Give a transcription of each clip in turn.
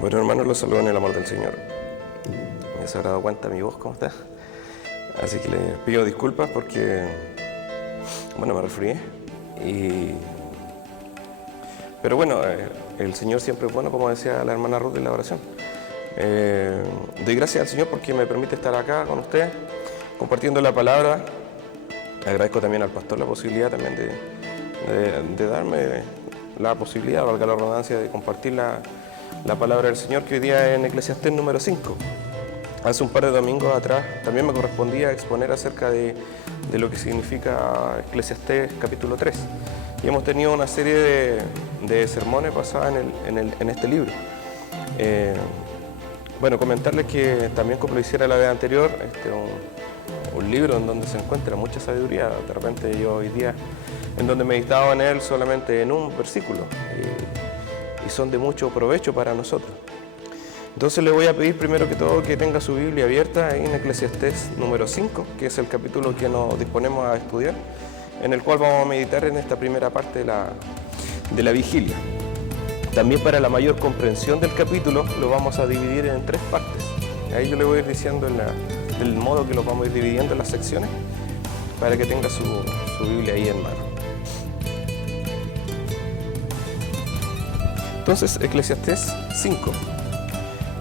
Bueno, hermanos, los saludo en el amor del Señor. Ya se habrá dado cuenta mi voz, cómo está. Así que les pido disculpas porque, bueno, me resfrié. Pero bueno, el Señor siempre es bueno, como decía la hermana Ruth en la oración. Doy gracias al Señor porque me permite estar acá con ustedes, compartiendo la palabra. Agradezco también al pastor la posibilidad también de darme la posibilidad, valga la redundancia, de compartir la palabra del Señor, que hoy día es en Eclesiastés número 5. Hace un par de domingos atrás también me correspondía exponer acerca de lo que significa Eclesiastés capítulo 3. Y hemos tenido una serie de sermones basadas en este libro. Bueno, comentarles que también, como lo hiciera la vez anterior, un libro en donde se encuentra mucha sabiduría. De repente yo hoy día, en donde meditaba en él solamente en un versículo, y son de mucho provecho para nosotros. Entonces le voy a pedir primero que todo que tenga su Biblia abierta en Eclesiastés número 5, que es el capítulo que nos disponemos a estudiar, en el cual vamos a meditar en esta primera parte de la vigilia. También, para la mayor comprensión del capítulo, lo vamos a dividir en 3 partes. Ahí yo le voy a ir diciendo del modo que lo vamos a ir dividiendo en las secciones, para que tenga su Biblia ahí en mano. Entonces, Eclesiastés 5.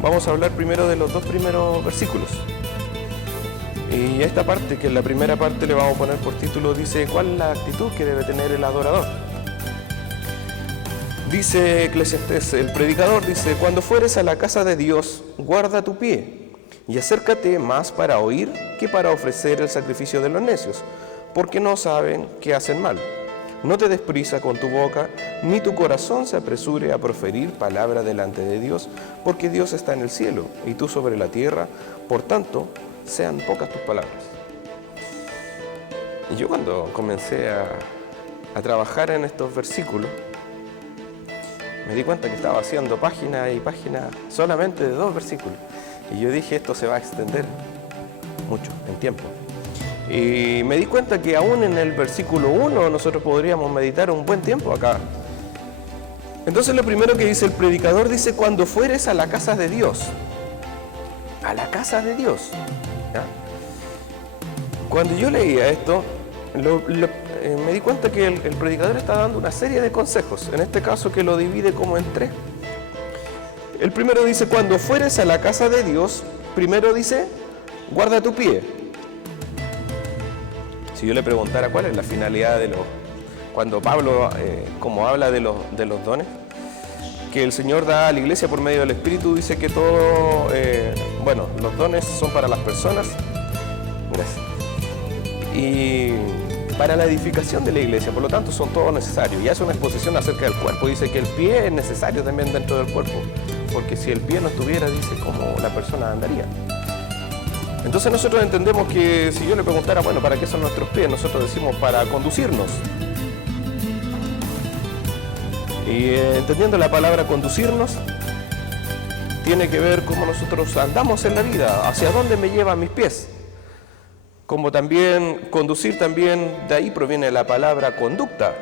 Vamos a hablar primero de los 2 primeros versículos. Y esta parte, que es la primera parte, le vamos a poner por título, dice: ¿cuál es la actitud que debe tener el adorador? Dice Eclesiastés, el predicador dice: cuando fueres a la casa de Dios, guarda tu pie, y acércate más para oír que para ofrecer el sacrificio de los necios, porque no saben que hacen mal. No te des prisa con tu boca, ni tu corazón se apresure a proferir palabra delante de Dios, porque Dios está en el cielo, y tú sobre la tierra, por tanto, sean pocas tus palabras. Y yo, cuando comencé a trabajar en estos versículos, me di cuenta que estaba haciendo página y página solamente de 2 versículos. Y yo dije, esto se va a extender mucho en tiempo. Y me di cuenta que aún en el versículo 1 nosotros podríamos meditar un buen tiempo acá. Entonces, lo primero que dice el predicador, dice: cuando fueres a la casa de Dios. A la casa de Dios. ¿Ya? Cuando yo leía esto, me di cuenta que el predicador está dando una serie de consejos, en este caso que lo divide como en 3. El primero dice: cuando fueres a la casa de Dios, primero dice: guarda tu pie. Si yo le preguntara cuál es la finalidad cuando Pablo, como habla de los dones que el Señor da a la iglesia por medio del Espíritu, dice que todo, los dones son para las personas, y para la edificación de la iglesia, por lo tanto son todos necesarios. Y hace una exposición acerca del cuerpo, dice que el pie es necesario también dentro del cuerpo, porque si el pie no estuviera, dice, ¿cómo la persona andaría? Entonces nosotros entendemos que, si yo le preguntara, bueno, ¿para qué son nuestros pies? Nosotros decimos: para conducirnos. Y entendiendo la palabra conducirnos, tiene que ver cómo nosotros andamos en la vida, hacia dónde me llevan mis pies. Como también conducir, también de ahí proviene la palabra conducta.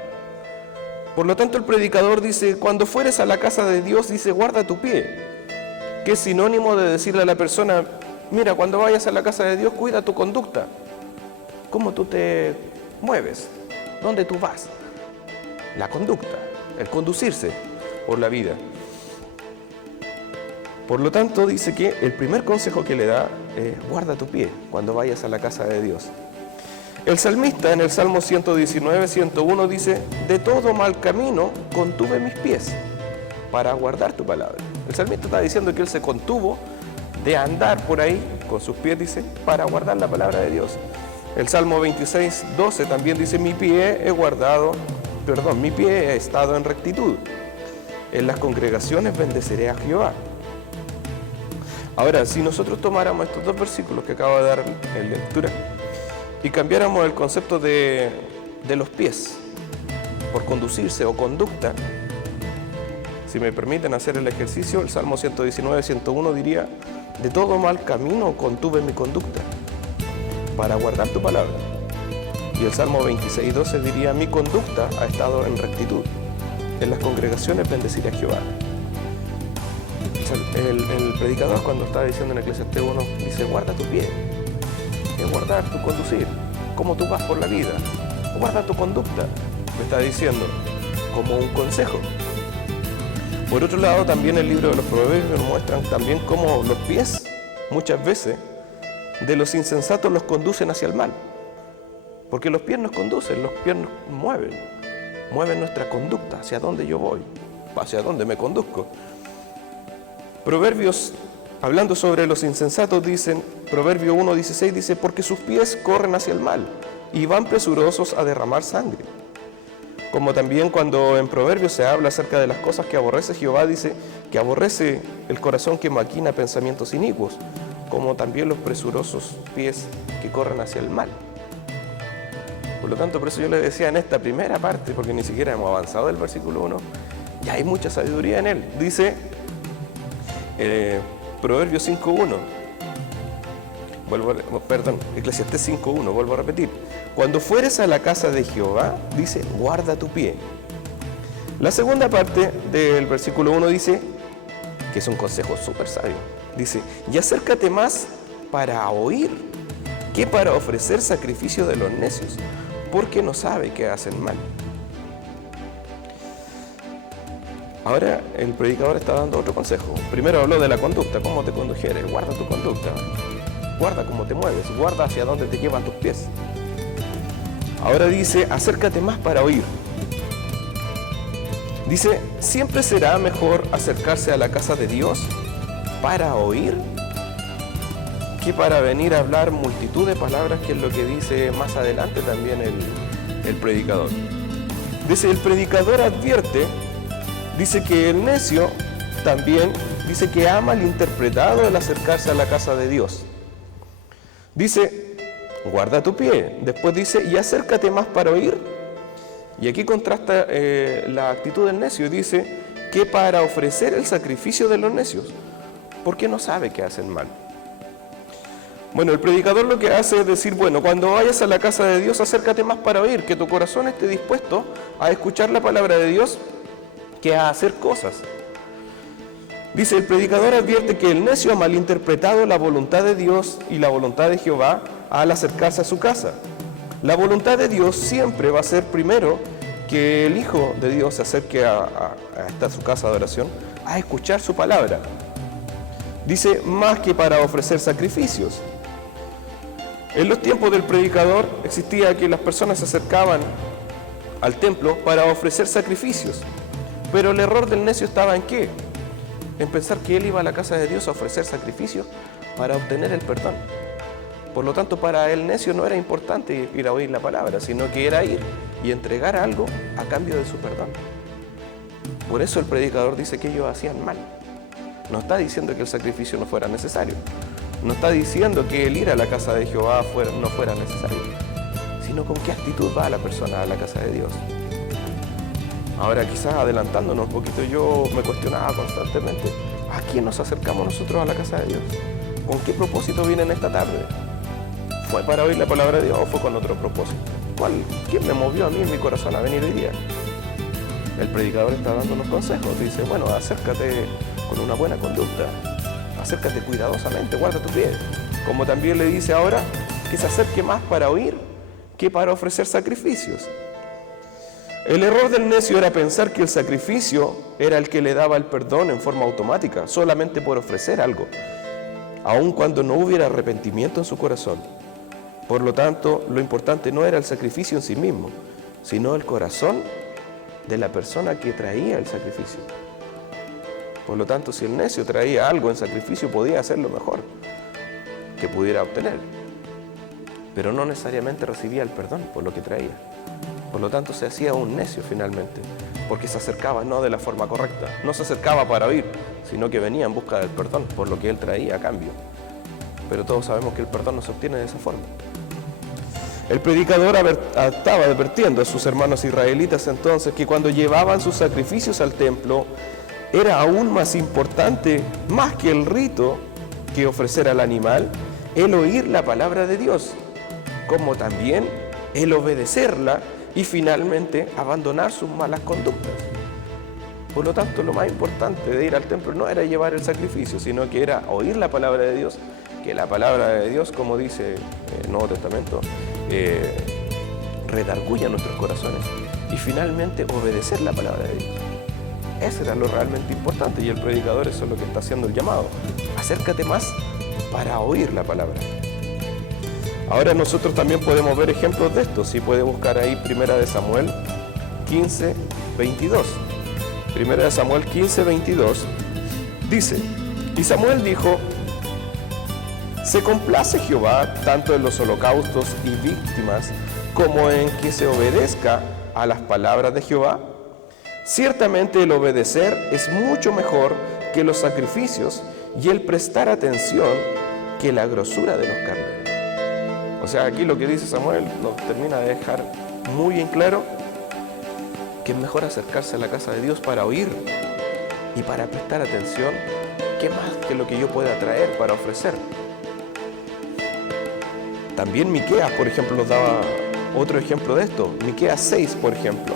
Por lo tanto, el predicador dice: cuando fueres a la casa de Dios, dice, guarda tu pie, que es sinónimo de decirle a la persona: mira, cuando vayas a la casa de Dios, cuida tu conducta, cómo tú te mueves, dónde tú vas, la conducta, el conducirse por la vida. Por lo tanto, dice que el primer consejo que le da es: guarda tu pie cuando vayas a la casa de Dios. El salmista, en el Salmo 119, 101, dice: de todo mal camino contuve mis pies para guardar tu palabra. El salmista está diciendo que él se contuvo de andar por ahí con sus pies, dice, para guardar la palabra de Dios. El Salmo 26, 12 también dice: mi pie he estado en rectitud. En las congregaciones bendeceré a Jehová. Ahora, si nosotros tomáramos estos 2 versículos que acabo de dar en lectura y cambiáramos el concepto de los pies por conducirse o conducta, si me permiten hacer el ejercicio, el Salmo 119, 101 diría: de todo mal camino contuve mi conducta para guardar tu palabra. Y el Salmo 26, 12 diría: mi conducta ha estado en rectitud. En las congregaciones bendeciré a Jehová. el predicador, cuando está diciendo en Eclesiastés 1, dice: guarda tu pie, es guardar tu conducir, cómo tú vas por la vida, guarda tu conducta, me está diciendo como un consejo. Por otro lado, también el libro de los Proverbios nos muestran también cómo los pies, muchas veces, de los insensatos los conducen hacia el mal. Porque los pies nos conducen, los pies nos mueven nuestra conducta, hacia dónde yo voy, hacia dónde me conduzco. Proverbios, hablando sobre los insensatos, dicen, Proverbio 1:16 dice: porque sus pies corren hacia el mal y van presurosos a derramar sangre. Como también cuando en Proverbios se habla acerca de las cosas que aborrece Jehová, dice que aborrece el corazón que maquina pensamientos inicuos, como también los presurosos pies que corren hacia el mal. Por lo tanto, por eso yo les decía en esta primera parte, porque ni siquiera hemos avanzado del versículo 1, ya hay mucha sabiduría en él. Dice Proverbios 5:1, Eclesiastés 5:1, vuelvo a repetir: cuando fueres a la casa de Jehová, dice, guarda tu pie. La segunda parte del versículo 1 dice, que es un consejo súper sabio, dice: y acércate más para oír que para ofrecer sacrificio de los necios, porque no sabe que hacen mal. Ahora el predicador está dando otro consejo. Primero habló de la conducta, cómo te condujeres, guarda tu conducta, guarda cómo te mueves, guarda hacia dónde te llevan tus pies. Ahora dice, acércate más para oír. Dice, siempre será mejor acercarse a la casa de Dios para oír que para venir a hablar multitud de palabras, que es lo que dice más adelante también el predicador. Dice, el predicador advierte, dice que el necio también dice que ha malinterpretado el acercarse a la casa de Dios. Dice, guarda tu pie. Después dice, y acércate más para oír. Y aquí contrasta la actitud del necio. Dice que para ofrecer el sacrificio de los necios, porque no sabe que hacen mal. Bueno, el predicador lo que hace es decir, bueno, cuando vayas a la casa de Dios, acércate más para oír, que tu corazón esté dispuesto a escuchar la palabra de Dios, que a hacer cosas. Dice, el predicador advierte que el necio ha malinterpretado la voluntad de Dios y la voluntad de Jehová al acercarse a su casa. La voluntad de Dios siempre va a ser primero que el Hijo de Dios se acerque a su casa de oración, a escuchar su palabra. Dice, más que para ofrecer sacrificios. En los tiempos del predicador existía que las personas se acercaban al templo para ofrecer sacrificios. Pero el error del necio estaba en ¿qué? En pensar que él iba a la casa de Dios a ofrecer sacrificios para obtener el perdón. Por lo tanto, para el necio no era importante ir a oír la palabra, sino que era ir y entregar algo a cambio de su perdón. Por eso el predicador dice que ellos hacían mal. No está diciendo que el sacrificio no fuera necesario. No está diciendo que el ir a la casa de Jehová no fuera necesario, sino con qué actitud va la persona a la casa de Dios. Ahora, quizás adelantándonos un poquito, yo me cuestionaba constantemente, ¿a quién nos acercamos nosotros a la casa de Dios? ¿Con qué propósito vienen esta tarde? ¿Fue para oír la palabra de Dios o fue con otro propósito? ¿Quién me movió a mí en mi corazón a venir hoy día? El predicador está dando unos consejos, dice, bueno, acércate con una buena conducta, acércate cuidadosamente, guarda tu pie. Como también le dice ahora, que se acerque más para oír que para ofrecer sacrificios. El error del necio era pensar que el sacrificio era el que le daba el perdón en forma automática, solamente por ofrecer algo, aun cuando no hubiera arrepentimiento en su corazón. Por lo tanto, lo importante no era el sacrificio en sí mismo, sino el corazón de la persona que traía el sacrificio. Por lo tanto, si el necio traía algo en sacrificio, podía hacer lo mejor que pudiera obtener, pero no necesariamente recibía el perdón por lo que traía. Por lo tanto, se hacía un necio finalmente, porque se acercaba no de la forma correcta, no se acercaba para oír, sino que venía en busca del perdón por lo que él traía a cambio. Pero todos sabemos que el perdón no se obtiene de esa forma. El predicador estaba advirtiendo a sus hermanos israelitas entonces que cuando llevaban sus sacrificios al templo, era aún más importante, más que el rito que ofrecer al animal, el oír la palabra de Dios, como también el obedecerla y finalmente abandonar sus malas conductas. Por lo tanto, lo más importante de ir al templo no era llevar el sacrificio, sino que era oír la palabra de Dios, que la palabra de Dios, como dice el Nuevo Testamento, redarguye nuestros corazones y finalmente obedecer la palabra de Dios. Eso era lo realmente importante y el predicador eso es lo que está haciendo el llamado. Acércate más para oír la palabra. Ahora nosotros también podemos ver ejemplos de esto. Si puede buscar ahí 1 Samuel 15, 22. 1 Samuel 15, 22 dice: y Samuel dijo: ¿se complace Jehová tanto en los holocaustos y víctimas como en que se obedezca a las palabras de Jehová? Ciertamente el obedecer es mucho mejor que los sacrificios y el prestar atención que la grosura de los carneros. O sea, aquí lo que dice Samuel nos termina de dejar muy en claro que es mejor acercarse a la casa de Dios para oír y para prestar atención, que más que lo que yo pueda traer para ofrecer. También Miqueas, por ejemplo, nos daba otro ejemplo de esto. Miqueas 6, por ejemplo.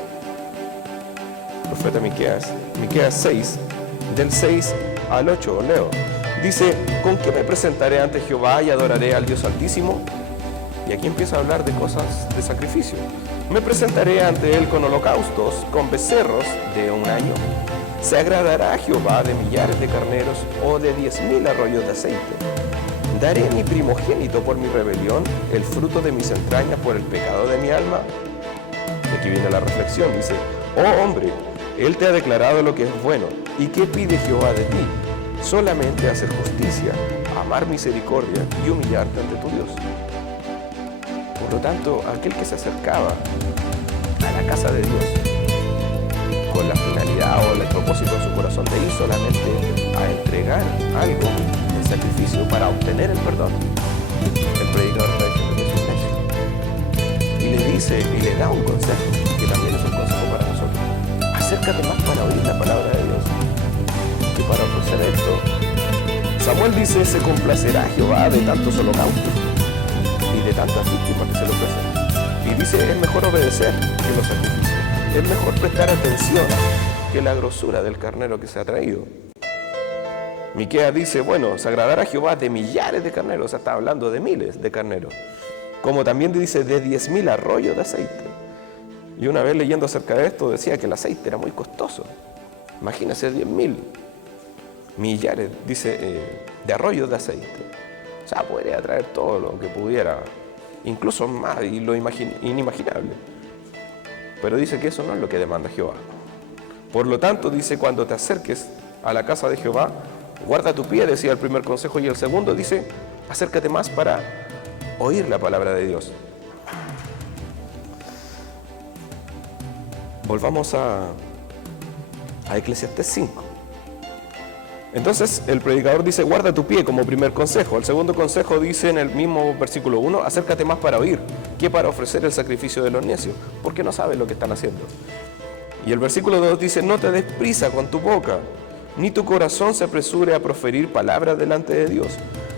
El profeta Miqueas 6, del 6 al 8, leo. Dice: ¿con qué me presentaré ante Jehová y adoraré al Dios Altísimo? Y aquí empieza a hablar de cosas de sacrificio. Me presentaré ante Él con holocaustos, con becerros de un año. ¿Se agradará a Jehová de millares de carneros o de 10,000 arroyos de aceite? ¿Daré mi primogénito por mi rebelión, el fruto de mis entrañas por el pecado de mi alma? Y aquí viene la reflexión, dice: oh hombre, Él te ha declarado lo que es bueno. ¿Y qué pide Jehová de ti? Solamente hacer justicia, amar misericordia y humillarte ante tu Dios. Por lo tanto, aquel que se acercaba a la casa de Dios con la finalidad o el propósito en su corazón de ir solamente a entregar algo en sacrificio para obtener el perdón, el predicador está diciendo que es un necio. Y le dice y le da un consejo, que también es un consejo para nosotros: acércate más para oír la palabra de Dios que para ofrecer esto. Samuel dice: se complacerá Jehová de tantos holocaustos y de tantas víctimas que se le ofrecen. Y dice: es mejor obedecer que los sacrificios. Es mejor prestar atención que la grosura del carnero que se ha traído. Miqueas dice: bueno, se agradará a Jehová de millares de carneros, o sea, está hablando de miles de carneros. Como también dice de 10,000 arroyos de aceite. Y una vez leyendo acerca de esto decía que el aceite era muy costoso. Imagínense 10,000 millares, dice, de arroyos de aceite. O sea, podría traer todo lo que pudiera, incluso más y lo inimaginable. Pero dice que eso no es lo que demanda Jehová. Por lo tanto, dice: cuando te acerques a la casa de Jehová, guarda tu pie, decía el primer consejo. Y el segundo dice: acércate más para oír la palabra de Dios. Volvamos a Eclesiastés 5. Entonces el predicador dice: guarda tu pie, como primer consejo. El segundo consejo dice en el mismo versículo 1: acércate más para oír que para ofrecer el sacrificio de los necios, porque no sabes lo que están haciendo. Y el versículo 2 dice: no te des prisa con tu boca, ni tu corazón se apresure a proferir palabras delante de Dios,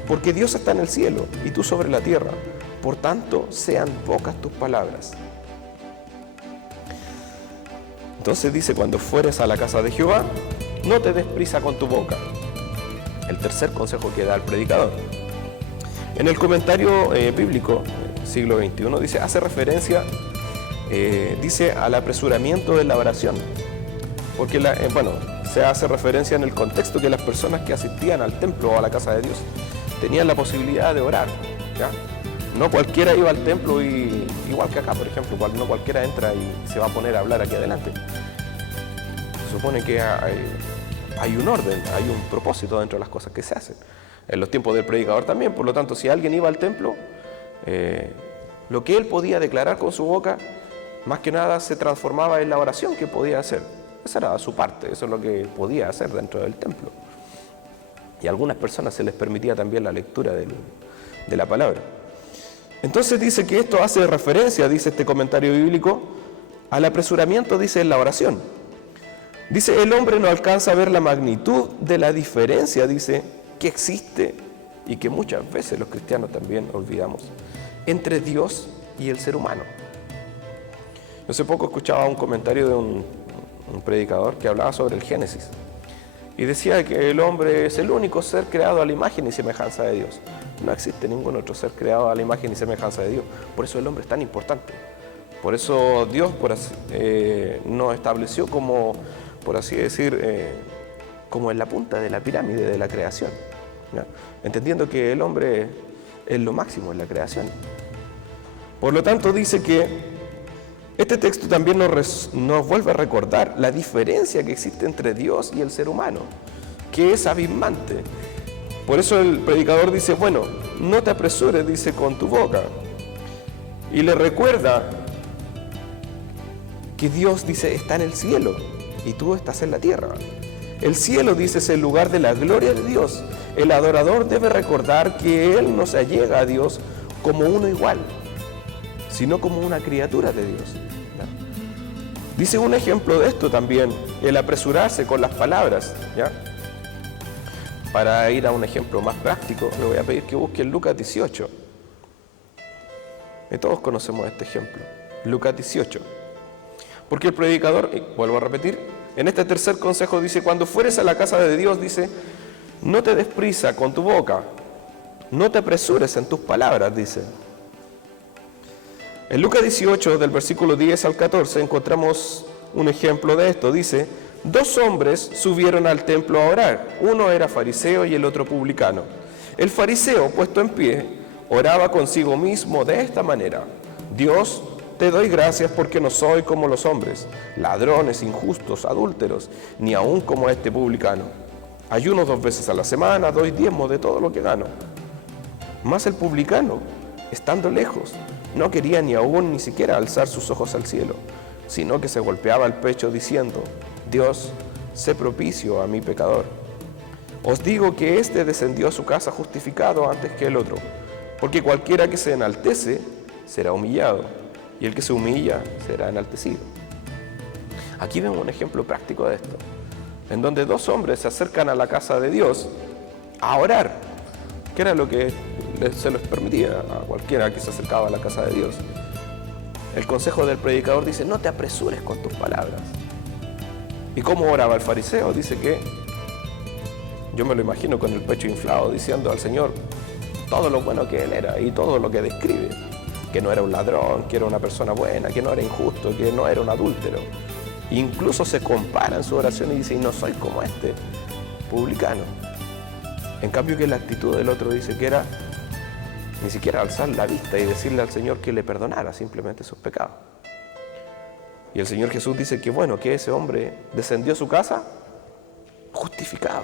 porque Dios está en el cielo y tú sobre la tierra. Por tanto, sean pocas tus palabras. Entonces dice: cuando fueres a la casa de Jehová, no te des prisa con tu boca. El tercer consejo que da el predicador. En el comentario bíblico, siglo XXI, dice, hace referencia, dice, al apresuramiento de la oración. Porque, se hace referencia en el contexto que las personas que asistían al templo o a la casa de Dios tenían la posibilidad de orar, ¿ya? No cualquiera iba al templo y, igual que acá, por ejemplo, no cualquiera entra y se va a poner a hablar aquí adelante. Se supone que hay un orden, hay un propósito dentro de las cosas que se hacen. En los tiempos del predicador también, por lo tanto, si alguien iba al templo, lo que él podía declarar con su boca, más que nada se transformaba en la oración que podía hacer. Esa era su parte, eso es lo que podía hacer dentro del templo. Y a algunas personas se les permitía también la lectura de la palabra. Entonces dice que esto hace referencia, dice este comentario bíblico, al apresuramiento, dice, en la oración. Dice: el hombre no alcanza a ver la magnitud de la diferencia, dice, que existe y que muchas veces los cristianos también olvidamos, entre Dios y el ser humano. Hace poco escuchaba un comentario un predicador que hablaba sobre el Génesis. Y decía que el hombre es el único ser creado a la imagen y semejanza de Dios. No existe ningún otro ser creado a la imagen y semejanza de Dios. Por eso el hombre es tan importante. Por eso Dios nos estableció como, por así decir, como en la punta de la pirámide de la creación, ¿no? Entendiendo que el hombre es lo máximo en la creación. Por lo tanto, dice que este texto también nos vuelve a recordar la diferencia que existe entre Dios y el ser humano, que es abismante. Por eso el predicador dice, bueno, no te apresures, dice, con tu boca. Y le recuerda que Dios, dice, está en el cielo y tú estás en la tierra. El cielo, dice, es el lugar de la gloria de Dios. El adorador debe recordar que él no se allega a Dios como uno igual, sino como una criatura de Dios. Dice un ejemplo de esto también, el apresurarse con las palabras, ¿ya? Para ir a un ejemplo más práctico, le voy a pedir que busquen Lucas 18. Y todos conocemos este ejemplo, Lucas 18. Porque el predicador, y vuelvo a repetir, en este tercer consejo dice, cuando fueres a la casa de Dios, dice, no te des prisa con tu boca, no te apresures en tus palabras, dice. En Lucas 18, del versículo 10 al 14, encontramos un ejemplo de esto. Dice, 2 hombres subieron al templo a orar. Uno era fariseo y el otro publicano. El fariseo, puesto en pie, oraba consigo mismo de esta manera. Dios, te doy gracias porque no soy como los hombres, ladrones, injustos, adúlteros, ni aun como este publicano. Ayuno 2 veces a la semana, doy diezmo de todo lo que gano. Mas el publicano, estando lejos, no quería ni siquiera alzar sus ojos al cielo, sino que se golpeaba el pecho diciendo, Dios, sé propicio a mi pecador. Os digo que éste descendió a su casa justificado antes que el otro, porque cualquiera que se enaltece será humillado, y el que se humilla será enaltecido. Aquí vemos un ejemplo práctico de esto, en donde 2 hombres se acercan a la casa de Dios a orar, que era lo que se les permitía a cualquiera que se acercaba a la casa de Dios. El consejo del predicador dice, no te apresures con tus palabras. ¿Y cómo oraba el fariseo? Dice que, yo me lo imagino con el pecho inflado, diciendo al Señor todo lo bueno que él era y todo lo que describe, que no era un ladrón, que era una persona buena, que no era injusto, que no era un adúltero. Incluso se compara en su oración y dice, y no soy como este publicano. En cambio que la actitud del otro dice que era ni siquiera alzar la vista y decirle al Señor que le perdonara simplemente sus pecados. Y el Señor Jesús dice que bueno, que ese hombre descendió a su casa justificado,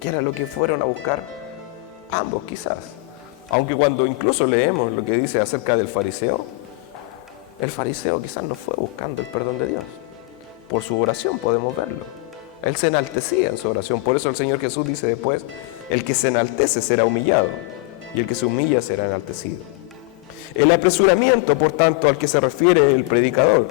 que era lo que fueron a buscar ambos quizás. Aunque cuando incluso leemos lo que dice acerca del fariseo, el fariseo quizás no fue buscando el perdón de Dios. Por su oración podemos verlo. Él se enaltecía en su oración. Por eso el Señor Jesús dice después, el que se enaltece será humillado y el que se humilla será enaltecido. El apresuramiento, por tanto, al que se refiere el predicador,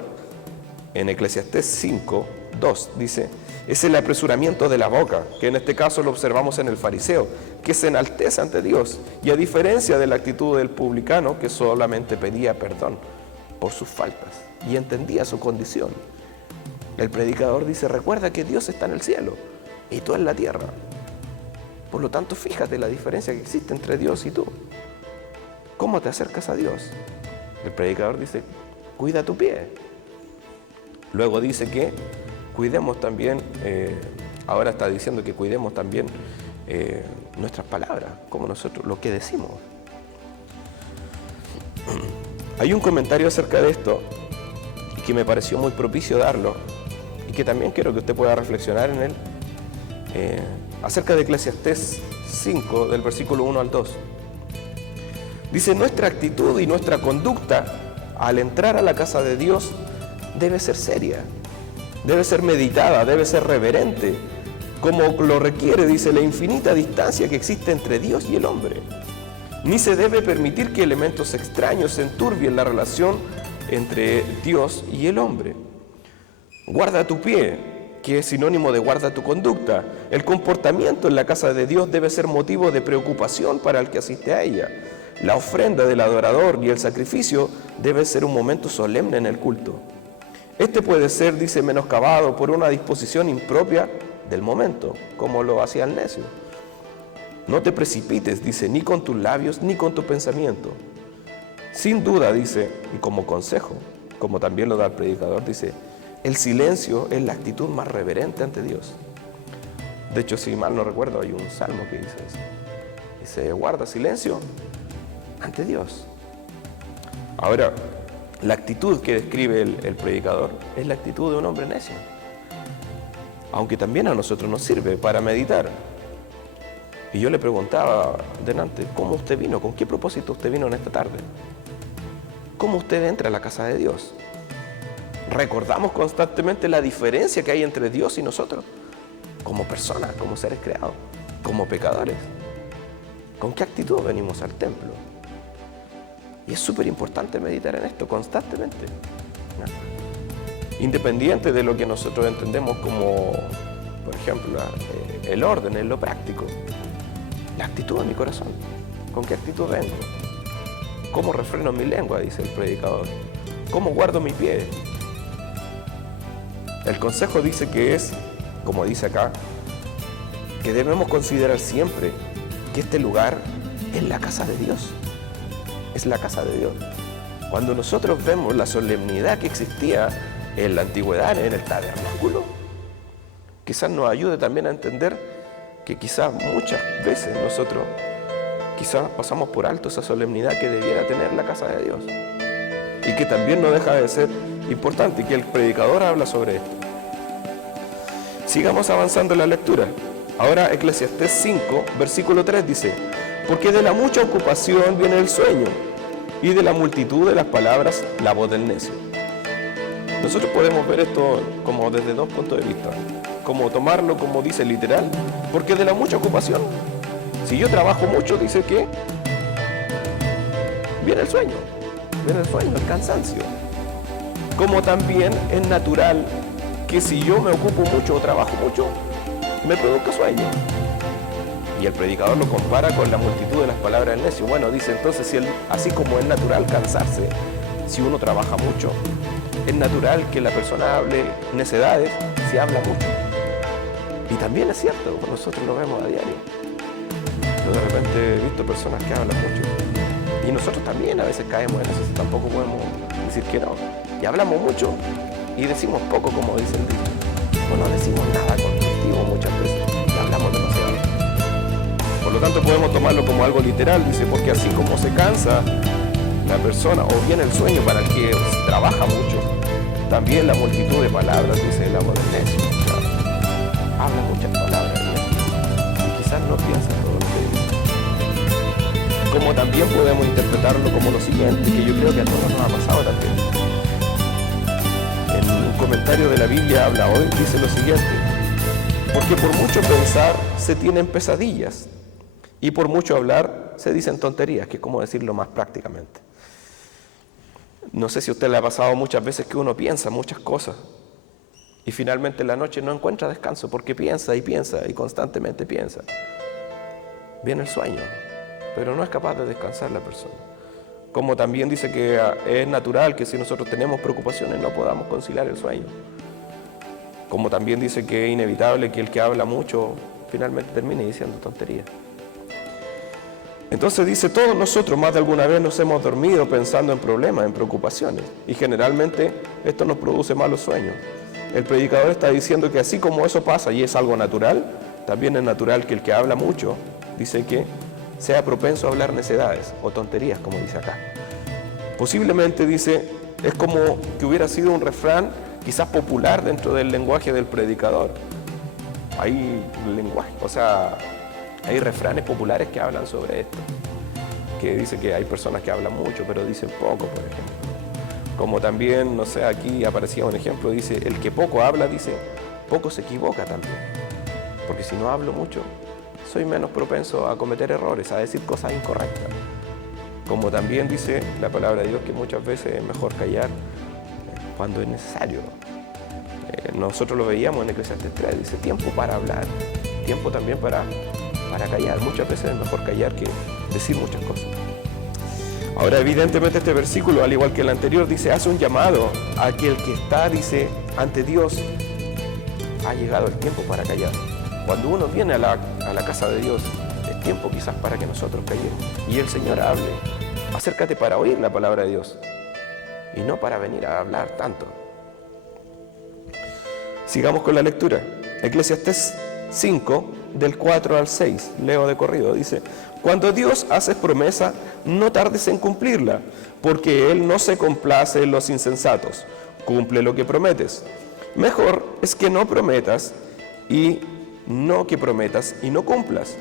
en Eclesiastés 5, 2, dice, es el apresuramiento de la boca, que en este caso lo observamos en el fariseo, que se enaltece ante Dios, y a diferencia de la actitud del publicano, que solamente pedía perdón por sus faltas y entendía su condición. El predicador dice, recuerda que Dios está en el cielo y tú en la tierra. Por lo tanto, fíjate la diferencia que existe entre Dios y tú. ¿Cómo te acercas a Dios? El predicador dice, cuida tu pie. Luego dice que cuidemos también, ahora está diciendo que cuidemos también nuestras palabras, como nosotros, lo que decimos. Hay un comentario acerca de esto que me pareció muy propicio darlo y que también quiero que usted pueda reflexionar en él, acerca de Eclesiastés 5, del versículo 1 al 2. Dice, nuestra actitud y nuestra conducta al entrar a la casa de Dios debe ser seria, debe ser meditada, debe ser reverente, como lo requiere, dice, la infinita distancia que existe entre Dios y el hombre. Ni se debe permitir que elementos extraños enturbien la relación entre Dios y el hombre. Guarda tu pie, que es sinónimo de guarda tu conducta. El comportamiento en la casa de Dios debe ser motivo de preocupación para el que asiste a ella. La ofrenda del adorador y el sacrificio debe ser un momento solemne en el culto. Este puede ser, dice, menoscabado por una disposición impropia del momento, como lo hacía el necio. No te precipites, dice, ni con tus labios, ni con tu pensamiento. Sin duda, dice, y como consejo, como también lo da el predicador, dice, el silencio es la actitud más reverente ante Dios. De hecho, si mal no recuerdo, hay un salmo que dice eso. Dice, guarda silencio ante Dios. Ahora, la actitud que describe el predicador es la actitud de un hombre necio. Aunque también a nosotros nos sirve para meditar. Y yo le preguntaba delante, ¿cómo usted vino? ¿Con qué propósito usted vino en esta tarde? ¿Cómo usted entra a la casa de Dios? ¿Recordamos constantemente la diferencia que hay entre Dios y nosotros? Como personas, como seres creados, como pecadores. ¿Con qué actitud venimos al templo? Y es súper importante meditar en esto constantemente, ¿no? Independiente de lo que nosotros entendemos como, por ejemplo, el orden, en lo práctico. La actitud de mi corazón. ¿Con qué actitud vengo? ¿Cómo refreno mi lengua?, dice el predicador. ¿Cómo guardo mi pie? El consejo dice que es, como dice acá, que debemos considerar siempre que este lugar es la casa de Dios. Es la casa de Dios. Cuando nosotros vemos la solemnidad que existía en la antigüedad, en el tabernáculo, quizás nos ayude también a entender que quizás muchas veces nosotros quizás pasamos por alto esa solemnidad que debiera tener la casa de Dios. Y que también no deja de ser importante, y que el predicador habla sobre esto. Sigamos avanzando en la lectura. Ahora Eclesiastés 5, versículo 3 dice, porque de la mucha ocupación viene el sueño, y de la multitud de las palabras la voz del necio. Nosotros podemos ver esto como desde dos puntos de vista, como tomarlo como dice literal, porque de la mucha ocupación, si yo trabajo mucho, dice que viene el sueño, el cansancio. Como también es natural que si yo me ocupo mucho o trabajo mucho, me produzca sueño. Y el predicador lo compara con la multitud de las palabras del necio. Bueno, dice entonces, si así como es natural cansarse, si uno trabaja mucho, es natural que la persona hable necedades si habla mucho. Y también es cierto, nosotros lo vemos a diario. Yo de repente he visto personas que hablan mucho. Y nosotros también a veces caemos en eso, tampoco podemos decir que no. Y hablamos mucho y decimos poco, como dice el dicho. O no decimos nada constructivo muchas veces y hablamos demasiado. Por lo tanto podemos tomarlo como algo literal, dice, porque así como se cansa la persona o viene el sueño para el que trabaja mucho, también la multitud de palabras, dice la voz del necio. Habla muchas palabras y quizás no piensa todo lo que dice. Como también podemos interpretarlo como lo siguiente, que yo creo que a todos nos ha pasado también. En un comentario de la Biblia habla hoy, dice lo siguiente, porque por mucho pensar se tienen pesadillas y por mucho hablar se dicen tonterías, que es como decirlo más prácticamente. No sé si a usted le ha pasado muchas veces que uno piensa muchas cosas y finalmente en la noche no encuentra descanso porque piensa y constantemente piensa. Viene el sueño, pero no es capaz de descansar la persona. Como también dice que es natural que si nosotros tenemos preocupaciones no podamos conciliar el sueño. Como también dice que es inevitable que el que habla mucho finalmente termine diciendo tonterías. Entonces dice, todos nosotros más de alguna vez nos hemos dormido pensando en problemas, en preocupaciones, y generalmente esto nos produce malos sueños. El predicador está diciendo que así como eso pasa y es algo natural, también es natural que el que habla mucho, dice que sea propenso a hablar necedades o tonterías, como dice acá. Posiblemente, dice, es como que hubiera sido un refrán quizás popular dentro del lenguaje del predicador. Hay lenguaje, hay refranes populares que hablan sobre esto, que dice que hay personas que hablan mucho, pero dicen poco, por ejemplo. Como también, no sé, aquí aparecía un ejemplo, dice, el que poco habla, dice, poco se equivoca también. Porque si no hablo mucho, soy menos propenso a cometer errores, a decir cosas incorrectas. Como también dice la palabra de Dios que muchas veces es mejor callar cuando es necesario. Nosotros lo veíamos en Eclesiastés 3, dice tiempo para hablar, tiempo también para callar. Muchas veces es mejor callar que decir muchas cosas. Ahora, evidentemente este versículo, al igual que el anterior, dice, hace un llamado a que el que está, dice, ante Dios, ha llegado el tiempo para callar. Cuando uno viene a la casa de Dios, es tiempo quizás para que nosotros callemos y el Señor hable. Acércate para oír la palabra de Dios y no para venir a hablar tanto. Sigamos con la lectura. Eclesiastés 5, del 4 al 6, leo de corrido, dice: cuando Dios hace promesa, no tardes en cumplirla, porque Él no se complace en los insensatos. Cumple lo que prometes. Mejor es que no prometas y no cumplas.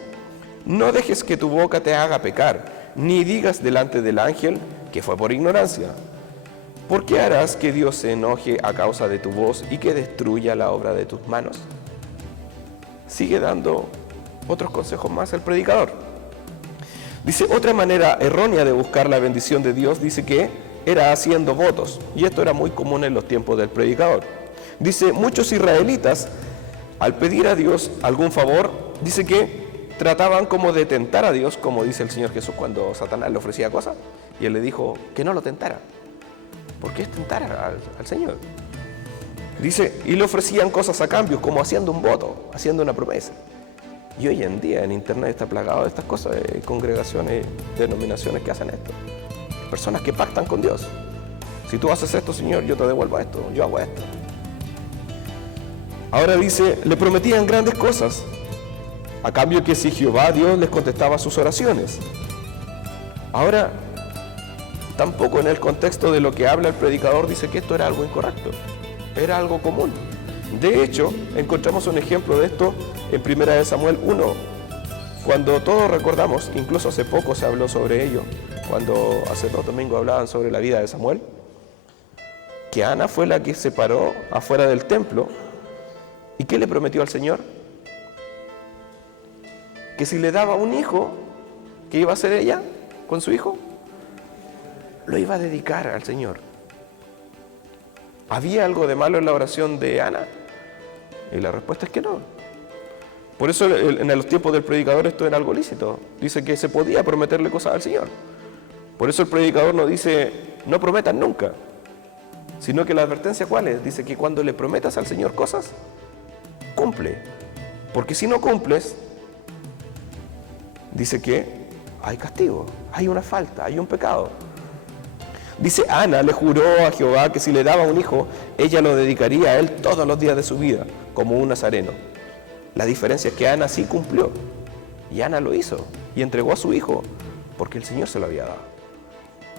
No dejes que tu boca te haga pecar, ni digas delante del ángel que fue por ignorancia. ¿Por qué harás que Dios se enoje a causa de tu voz y que destruya la obra de tus manos? Sigue dando otros consejos más el predicador. Dice, otra manera errónea de buscar la bendición de Dios, dice que era haciendo votos, y esto era muy común en los tiempos del predicador. Dice, muchos israelitas, al pedir a Dios algún favor, dice que trataban como de tentar a Dios, como dice el Señor Jesús cuando Satanás le ofrecía cosas, y Él le dijo que no lo tentara. ¿Por qué es tentar al Señor? Dice, y le ofrecían cosas a cambio, como haciendo un voto, haciendo una promesa. Y hoy en día en internet está plagado de estas cosas, de congregaciones, denominaciones que hacen esto. Personas que pactan con Dios. Si tú haces esto, Señor, yo te devuelvo esto, yo hago esto. Ahora dice, le prometían grandes cosas, a cambio que si Jehová Dios les contestaba sus oraciones. Ahora, tampoco en el contexto de lo que habla el predicador dice que esto era algo incorrecto, era algo común. De hecho, encontramos un ejemplo de esto en 1 Samuel 1, cuando todos recordamos, incluso hace poco se habló sobre ello, cuando hace 2 domingos hablaban sobre la vida de Samuel, que Ana fue la que se paró afuera del templo. ¿Y qué le prometió al Señor? Que si le daba un hijo, ¿qué iba a hacer ella con su hijo? Lo iba a dedicar al Señor. ¿Había algo de malo en la oración de Ana? Y la respuesta es que no. Por eso en los tiempos del predicador esto era algo lícito. Dice que se podía prometerle cosas al Señor. Por eso el predicador no dice, no prometan nunca, sino que la advertencia ¿cuál es? Dice que cuando le prometas al Señor cosas, cumple. Porque si no cumples, dice que hay castigo, hay una falta, hay un pecado. Dice, Ana le juró a Jehová que si le daba un hijo, ella lo dedicaría a él todos los días de su vida, como un nazareno. La diferencia es que Ana sí cumplió, y Ana lo hizo, y entregó a su hijo, porque el Señor se lo había dado.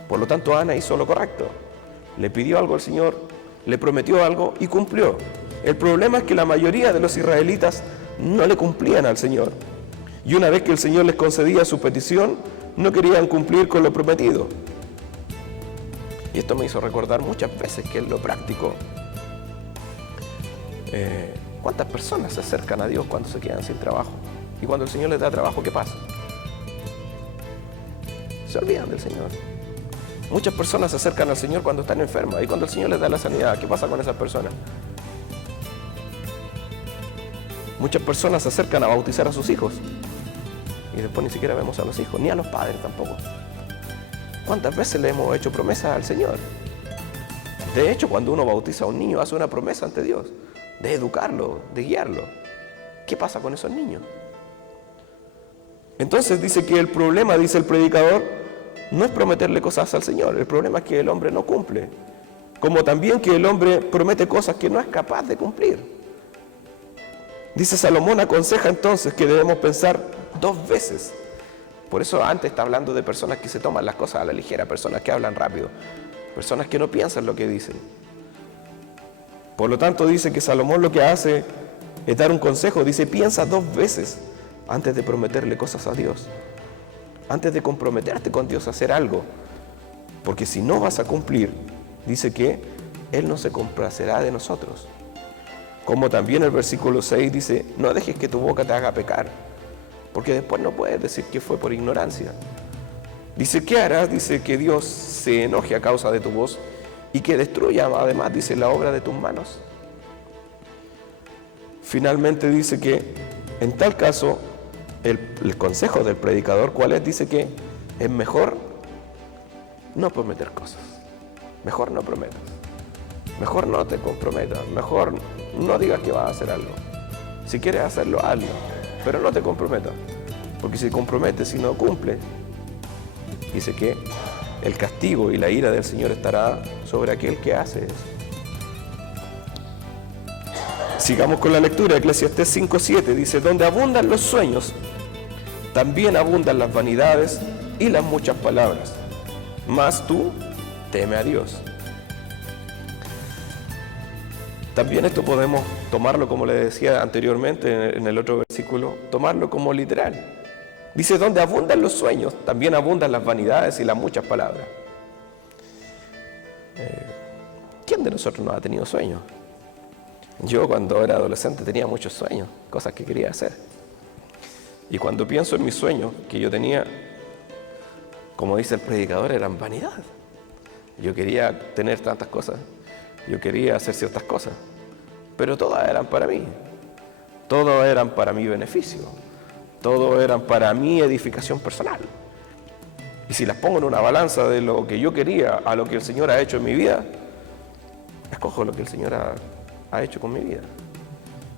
Por lo tanto, Ana hizo lo correcto. Le pidió algo al Señor, le prometió algo y cumplió. El problema es que la mayoría de los israelitas no le cumplían al Señor. Y una vez que el Señor les concedía su petición, no querían cumplir con lo prometido. Y esto me hizo recordar muchas veces que en lo práctico, ¿cuántas personas se acercan a Dios cuando se quedan sin trabajo? Y cuando el Señor les da trabajo, ¿qué pasa? Se olvidan del Señor. Muchas personas se acercan al Señor cuando están enfermas, y cuando el Señor les da la sanidad, ¿qué pasa con esas personas? Muchas personas se acercan a bautizar a sus hijos y después ni siquiera vemos a los hijos, ni a los padres tampoco. ¿Cuántas veces le hemos hecho promesas al Señor? De hecho, cuando uno bautiza a un niño, hace una promesa ante Dios de educarlo, de guiarlo. ¿Qué pasa con esos niños? Entonces dice que el problema, dice el predicador, no es prometerle cosas al Señor. El problema es que el hombre no cumple. Como también que el hombre promete cosas que no es capaz de cumplir. Dice Salomón, aconseja entonces que debemos pensar 2 veces. Por eso antes está hablando de personas que se toman las cosas a la ligera, personas que hablan rápido, personas que no piensan lo que dicen. Por lo tanto dice que Salomón lo que hace es dar un consejo. Dice, piensa 2 veces antes de prometerle cosas a Dios. Antes de comprometerte con Dios a hacer algo. Porque si no vas a cumplir, dice que Él no se complacerá de nosotros. Como también el versículo 6 dice, no dejes que tu boca te haga pecar, porque después no puedes decir que fue por ignorancia. Dice, ¿qué harás? Dice que Dios se enoje a causa de tu voz y que destruya, además, dice, la obra de tus manos. Finalmente dice que, en tal caso, el consejo del predicador, ¿cuál es? Dice que es mejor no prometer cosas. Mejor no prometas. Mejor no te comprometas. Mejor no digas que vas a hacer algo. Si quieres hacerlo, hazlo. Pero no te comprometas. Porque si te comprometes y no cumples, dice que el castigo y la ira del Señor estará sobre aquel que hace eso. Sigamos con la lectura. Eclesiastés 5:7 dice: donde abundan los sueños, también abundan las vanidades y las muchas palabras. Mas tú teme a Dios. También esto podemos tomarlo, como le decía anteriormente en el otro versículo, tomarlo como literal. Dice: donde abundan los sueños, también abundan las vanidades y las muchas palabras. ¿Quién de nosotros no ha tenido sueños? Yo cuando era adolescente tenía muchos sueños, cosas que quería hacer. Y cuando pienso en mis sueños que yo tenía, como dice el predicador, eran vanidad. Yo quería tener tantas cosas, yo quería hacer ciertas cosas, pero todas eran para mí, todas eran para mi beneficio, todas eran para mi edificación personal. Y si las pongo en una balanza de lo que yo quería a lo que el Señor ha hecho en mi vida, escojo lo que el Señor ha hecho con mi vida,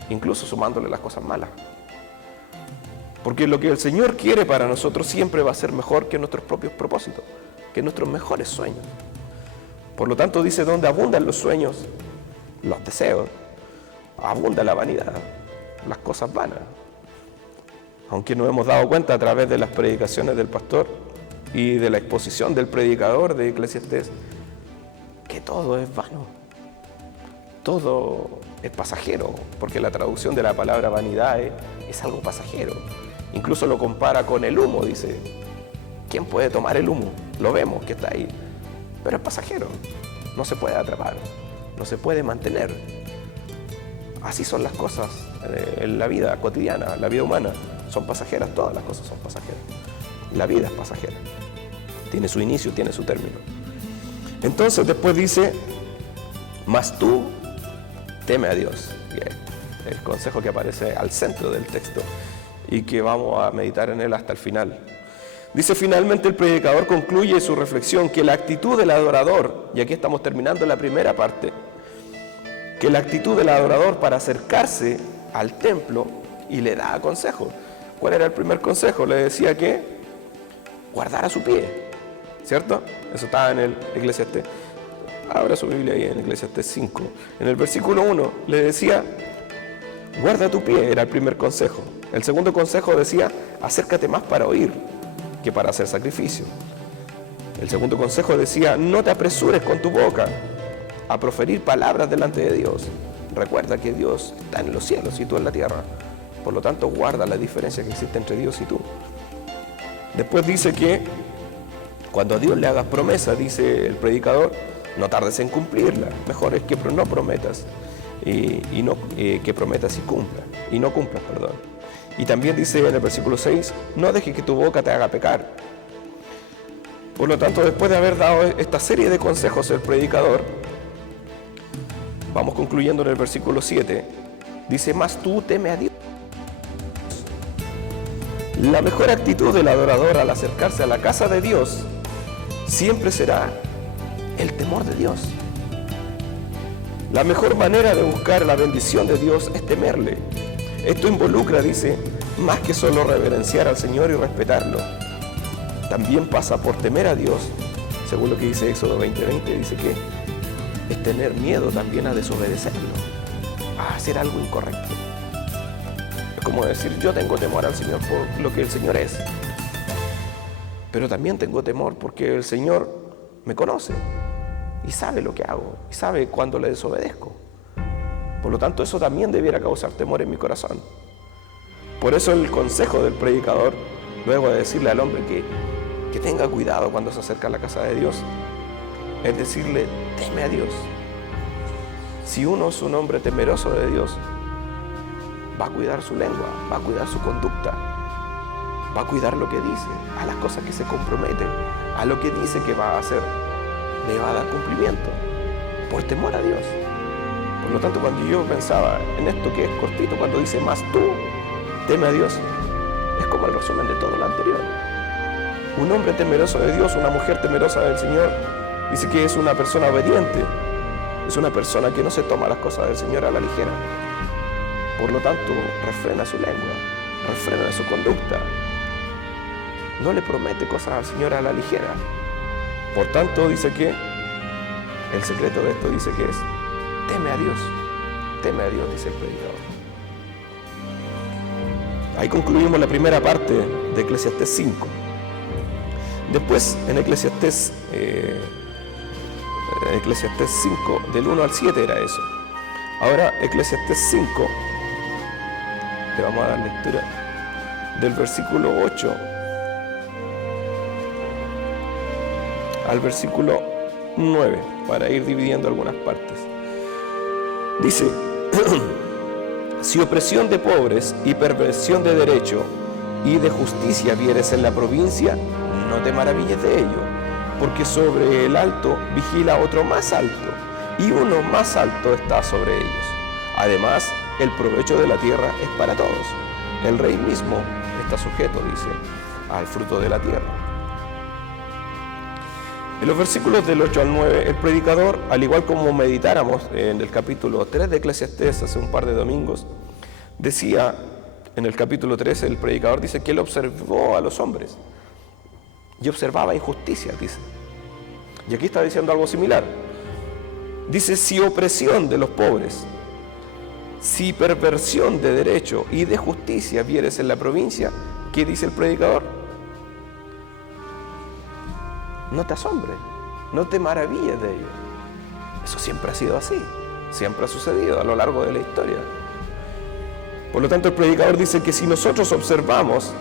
incluso sumándole las cosas malas. Porque lo que el Señor quiere para nosotros siempre va a ser mejor que nuestros propios propósitos, que nuestros mejores sueños. Por lo tanto dice: donde abundan los sueños, los deseos, abunda la vanidad, las cosas vanas. Aunque nos hemos dado cuenta a través de las predicaciones del pastor y de la exposición del predicador de Eclesiastés que todo es vano, todo es pasajero, porque la traducción de la palabra vanidad es algo pasajero. Incluso lo compara con el humo, dice: ¿quién puede tomar el humo? Lo vemos que está ahí, pero es pasajero, no se puede atrapar, no se puede mantener. Así son las cosas en la vida cotidiana, la vida humana, son pasajeras, todas las cosas son pasajeras. La vida es pasajera, tiene su inicio, tiene su término. Entonces después dice: mas tú teme a Dios. El consejo que aparece al centro del texto y que vamos a meditar en él hasta el final. Dice: finalmente el predicador concluye su reflexión que la actitud del adorador, y aquí estamos terminando la primera parte, que la actitud del adorador para acercarse al templo, y le da consejo. ¿Cuál era el primer consejo? Le decía que guardara su pie, ¿cierto? Eso estaba en el Eclesiastés. Abra su Biblia ahí en Eclesiastés 5. En el versículo 1 le decía: guarda tu pie, era el primer consejo. El segundo consejo decía: acércate más para oír que para hacer sacrificio. El segundo consejo decía: no te apresures con tu boca a proferir palabras delante de Dios. Recuerda que Dios está en los cielos y tú en la tierra. Por lo tanto, guarda la diferencia que existe entre Dios y tú. Después dice que cuando a Dios le hagas promesa, dice el predicador, no tardes en cumplirla. Mejor es que no prometas que prometas y cumplas. Y no cumplas, perdón. Y también dice en el versículo 6, no dejes que tu boca te haga pecar. Por lo tanto, después de haber dado esta serie de consejos el predicador, vamos concluyendo en el versículo 7, dice: mas tú teme a Dios. La mejor actitud del adorador al acercarse a la casa de Dios siempre será el temor de Dios. La mejor manera de buscar la bendición de Dios es temerle. Esto involucra, dice, más que solo reverenciar al Señor y respetarlo. También pasa por temer a Dios, según lo que dice Éxodo 20:20, dice que es tener miedo también a desobedecerlo, a hacer algo incorrecto. Es como decir: yo tengo temor al Señor por lo que el Señor es, pero también tengo temor porque el Señor me conoce y sabe lo que hago y sabe cuándo le desobedezco. Por lo tanto, eso también debiera causar temor en mi corazón. Por eso el consejo del predicador, luego de decirle al hombre que tenga cuidado cuando se acerca a la casa de Dios, es decirle: teme a Dios. Si uno es un hombre temeroso de Dios, va a cuidar su lengua, va a cuidar su conducta, va a cuidar lo que dice, a las cosas que se compromete, a lo que dice que va a hacer, le va a dar cumplimiento, por temor a Dios. Por lo tanto, cuando yo pensaba en esto que es cortito, cuando dice: mas tú teme a Dios, es como el resumen de todo lo anterior. Un hombre temeroso de Dios, una mujer temerosa del Señor, dice que es una persona obediente, es una persona que no se toma las cosas del Señor a la ligera. Por lo tanto, refrena su lengua, refrena su conducta. No le promete cosas al Señor a la ligera. Por tanto, dice que el secreto de esto dice que es teme a Dios, dice el predicador. Ahí concluimos la primera parte de Eclesiastés 5. Después, en Eclesiastés 5, del 1 al 7 era eso. Ahora, Eclesiastés 5, le vamos a dar lectura del versículo 8 al versículo 9, para ir dividiendo algunas partes. Dice: si opresión de pobres y perversión de derecho y de justicia vieres en la provincia, no te maravilles de ello, porque sobre el alto vigila otro más alto, y uno más alto está sobre ellos. Además, el provecho de la tierra es para todos. El rey mismo está sujeto, dice, al fruto de la tierra. En los versículos del 8 al 9, el predicador, al igual como meditáramos en el capítulo 3 de Eclesiastés hace un par de domingos, decía en el capítulo 13, el predicador dice que él observó a los hombres y observaba injusticias, dice. Y aquí está diciendo algo similar. Dice: si opresión de los pobres, si perversión de derecho y de justicia vieres en la provincia, ¿qué dice el predicador? No te asombres, no te maravilles de ello. Eso siempre ha sido así, siempre ha sucedido a lo largo de la historia. Por lo tanto, el predicador dice que si nosotros observamos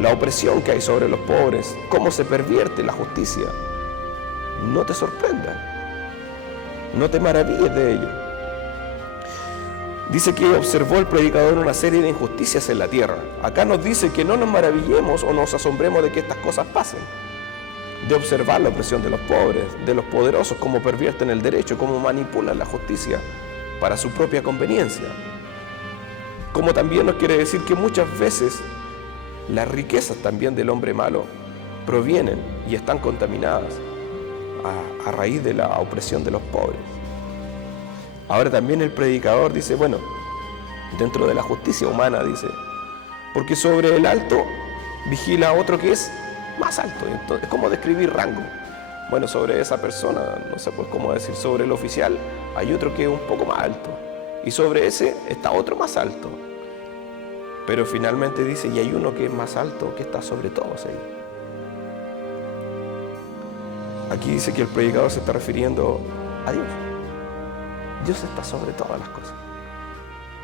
la opresión que hay sobre los pobres, cómo se pervierte la justicia, no te sorprenda, no te maravilles de ello. Dice que observó el predicador una serie de injusticias en la tierra. Acá nos dice que no nos maravillemos o nos asombremos de que estas cosas pasen, de observar la opresión de los pobres, de los poderosos, cómo pervierten el derecho, cómo manipulan la justicia para su propia conveniencia. Como también nos quiere decir que muchas veces las riquezas también del hombre malo provienen y están contaminadas a raíz de la opresión de los pobres. Ahora también el predicador dice, bueno, dentro de la justicia humana, dice, porque sobre el alto vigila otro que es más alto. Entonces, ¿cómo describir rango? Bueno, sobre esa persona, no sé pues cómo decir, sobre el oficial hay otro que es un poco más alto, y sobre ese está otro más alto. Pero finalmente dice, y hay uno que es más alto, que está sobre todos ellos. Aquí dice que el predicador se está refiriendo a Dios. Dios está sobre todas las cosas.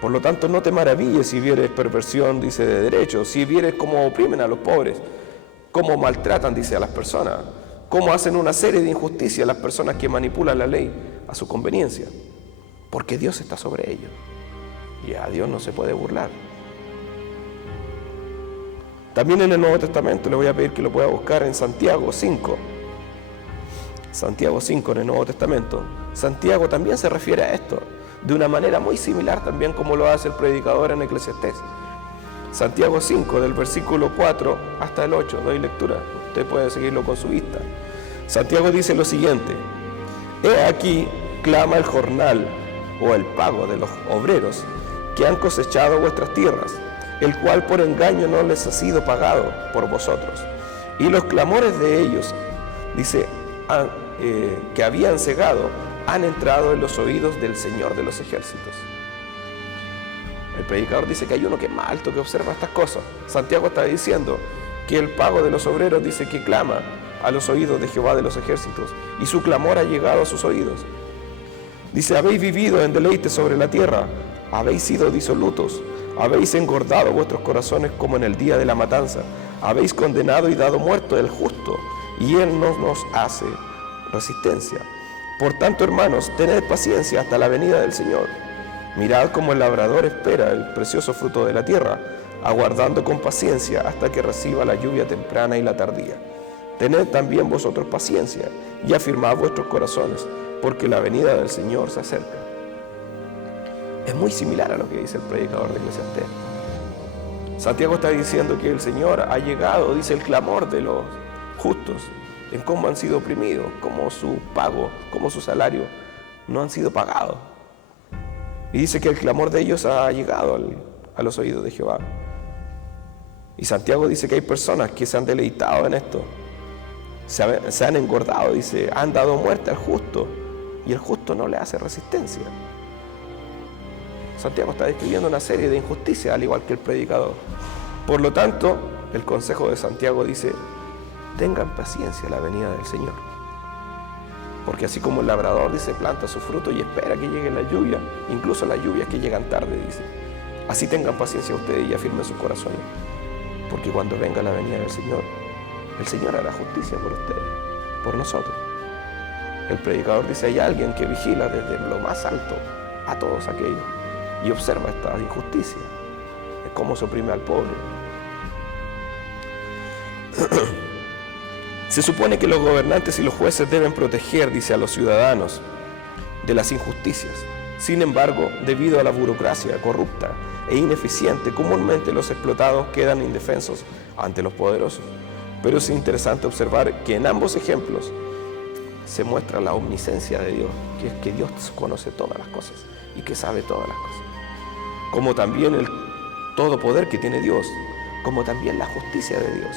Por lo tanto, no te maravilles si vieres perversión, dice, de derecho, si vieres cómo oprimen a los pobres, cómo maltratan, dice, a las personas, cómo hacen una serie de injusticias a las personas que manipulan la ley a su conveniencia, porque Dios está sobre ellos y a Dios no se puede burlar. También en el Nuevo Testamento le voy a pedir que lo pueda buscar en Santiago 5. Santiago 5 en el Nuevo Testamento. Santiago también se refiere a esto de una manera muy similar también como lo hace el predicador en Eclesiastés. Santiago 5, del versículo 4 hasta el 8, doy lectura, usted puede seguirlo con su vista. Santiago dice lo siguiente: he aquí clama el jornal o el pago de los obreros que han cosechado vuestras tierras, el cual por engaño no les ha sido pagado por vosotros. Y los clamores de ellos, dice, que habían cegado, han entrado en los oídos del Señor de los ejércitos. El predicador dice que hay uno que es más alto, que observa estas cosas. Santiago está diciendo que el pago de los obreros, dice, que clama a los oídos de Jehová de los ejércitos, y su clamor ha llegado a sus oídos. Dice, habéis vivido en deleite sobre la tierra, habéis sido disolutos, habéis engordado vuestros corazones como en el día de la matanza, habéis condenado y dado muerto al justo, y él no nos hace resistencia. Por tanto, hermanos, tened paciencia hasta la venida del Señor. Mirad cómo el labrador espera el precioso fruto de la tierra, aguardando con paciencia hasta que reciba la lluvia temprana y la tardía. Tened también vosotros paciencia y afirmad vuestros corazones, porque la venida del Señor se acerca. Es muy similar a lo que dice el predicador de Eclesiastés. Santiago está diciendo que el Señor ha llegado, dice, el clamor de los justos en cómo han sido oprimidos, cómo su pago, cómo su salario no han sido pagados. Y dice que el clamor de ellos ha llegado a los oídos de Jehová. Y Santiago dice que hay personas que se han deleitado en esto, se han engordado, dice, han dado muerte al justo y el justo no le hace resistencia. Santiago está describiendo una serie de injusticias, al igual que el predicador. Por lo tanto, el consejo de Santiago dice: tengan paciencia a la venida del Señor. Porque así como el labrador, dice, planta su fruto y espera que llegue la lluvia, incluso las lluvias que llegan tarde, dice, así tengan paciencia ustedes y afirmen sus corazones. Porque cuando venga la venida del Señor, el Señor hará justicia por ustedes, por nosotros. El predicador dice: hay alguien que vigila desde lo más alto a todos aquellos y observa esta injusticia, de cómo se oprime al pueblo. Se supone que los gobernantes y los jueces deben proteger, dice, a los ciudadanos de las injusticias. Sin embargo, debido a la burocracia corrupta e ineficiente, comúnmente los explotados quedan indefensos ante los poderosos. Pero es interesante observar que en ambos ejemplos se muestra la omnisciencia de Dios, que es que Dios conoce todas las cosas y que sabe todas las cosas. Como también el todo poder que tiene Dios, como también la justicia de Dios.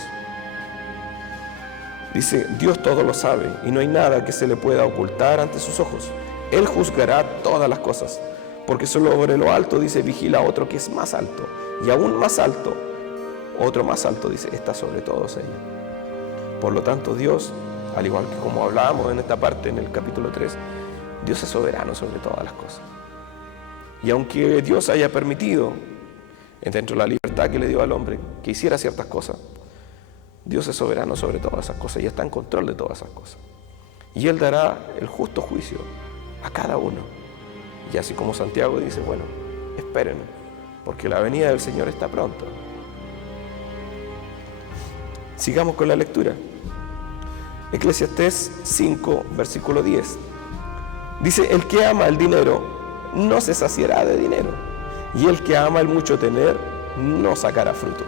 Dice: Dios todo lo sabe y no hay nada que se le pueda ocultar ante sus ojos. Él juzgará todas las cosas, porque sobre lo alto, dice, vigila otro que es más alto, y aún más alto, otro más alto, dice, está sobre todos ellos. Por lo tanto, Dios, al igual que como hablábamos en esta parte, en el capítulo 3, Dios es soberano sobre todas las cosas. Y aunque Dios haya permitido, dentro de la libertad que le dio al hombre, que hiciera ciertas cosas, Dios es soberano sobre todas esas cosas y está en control de todas esas cosas. Y Él dará el justo juicio a cada uno. Y así como Santiago dice: bueno, esperen, porque la venida del Señor está pronto. Sigamos con la lectura. Eclesiastés 5, versículo 10. Dice: el que ama el dinero no se saciará de dinero, y el que ama el mucho tener no sacará fruto.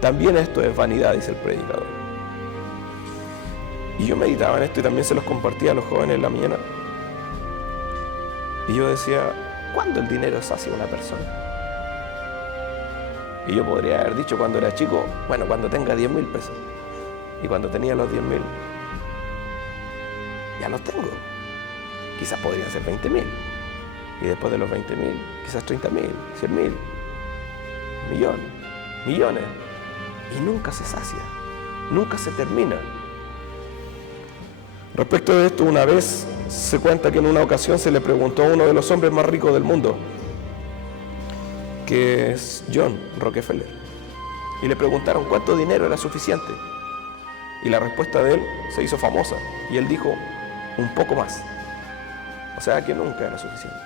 También esto es vanidad, dice el predicador. Y yo meditaba en esto y también se los compartía a los jóvenes en la mañana. Y yo decía: ¿cuándo el dinero sacia a una persona? Y yo podría haber dicho cuando era chico: bueno, cuando tenga 10.000 pesos. Y cuando tenía los 10.000, ya los tengo. Quizás podrían ser 20.000. Y después de los 20.000, quizás 30.000, 100.000, millones. Y nunca se sacia, nunca se termina. Respecto de esto, una vez se cuenta que en una ocasión se le preguntó a uno de los hombres más ricos del mundo, que es John Rockefeller, y le preguntaron cuánto dinero era suficiente. Y la respuesta de él se hizo famosa, y él dijo: un poco más. O sea que nunca era suficiente,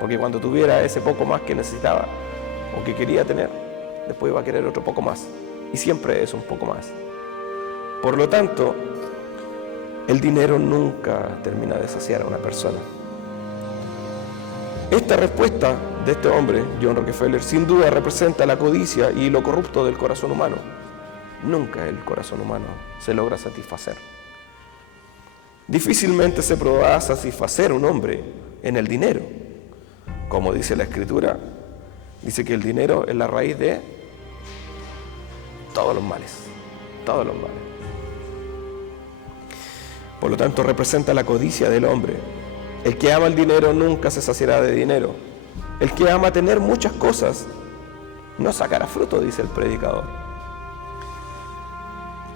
porque cuando tuviera ese poco más que necesitaba o que quería tener, después iba a querer otro poco más, y siempre es un poco más. Por lo tanto, el dinero nunca termina de saciar a una persona. Esta respuesta de este hombre, John Rockefeller, sin duda representa la codicia y lo corrupto del corazón humano. Nunca el corazón humano se logra satisfacer. Difícilmente se podrá satisfacer un hombre en el dinero. Como dice la Escritura, dice que el dinero es la raíz de todos los males. Todos los males. Por lo tanto, representa la codicia del hombre. El que ama el dinero nunca se saciará de dinero. El que ama tener muchas cosas no sacará fruto, dice el predicador.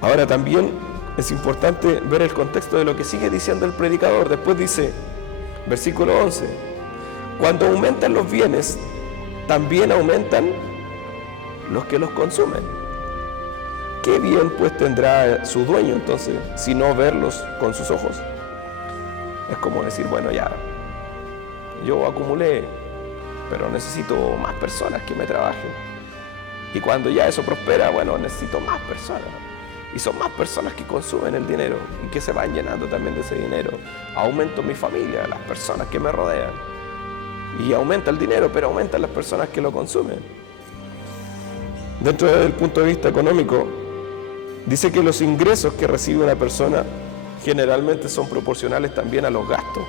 Ahora también es importante ver el contexto de lo que sigue diciendo el predicador. Después dice, versículo 11, cuando aumentan los bienes, también aumentan los que los consumen. ¿Qué bien pues tendrá su dueño entonces, si no verlos con sus ojos? Es como decir, bueno, ya, yo acumulé, pero necesito más personas que me trabajen. Y cuando ya eso prospera, bueno, necesito más personas. Y son más personas que consumen el dinero y que se van llenando también de ese dinero. Aumento mi familia, las personas que me rodean. Y aumenta el dinero, pero aumentan las personas que lo consumen. Dentro del punto de vista económico, Dice que los ingresos que recibe una persona generalmente son proporcionales también a los gastos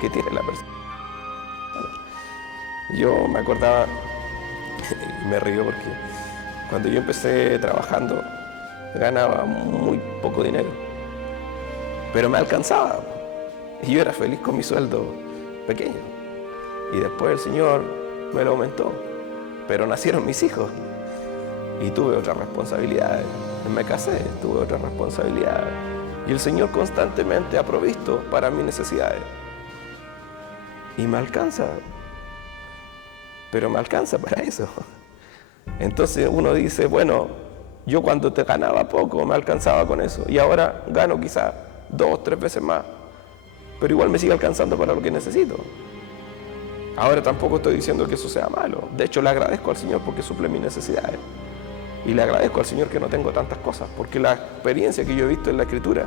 que tiene la persona. Yo me acordaba, y me río porque cuando yo empecé trabajando ganaba muy poco dinero, pero me alcanzaba y yo era feliz con mi sueldo pequeño. Y después el Señor me lo aumentó, pero nacieron mis hijos y tuve otras responsabilidades. Me casé, tuve otras responsabilidades y el Señor constantemente ha provisto para mis necesidades y me alcanza, pero me alcanza para eso. Entonces uno dice, bueno, yo cuando te ganaba poco me alcanzaba con eso y ahora gano quizás 2 o 3 veces más, pero igual me sigue alcanzando para lo que necesito. Ahora tampoco estoy diciendo que eso sea malo, de hecho le agradezco al Señor porque suple mis necesidades y le agradezco al Señor que no tengo tantas cosas, porque la experiencia que yo he visto en la Escritura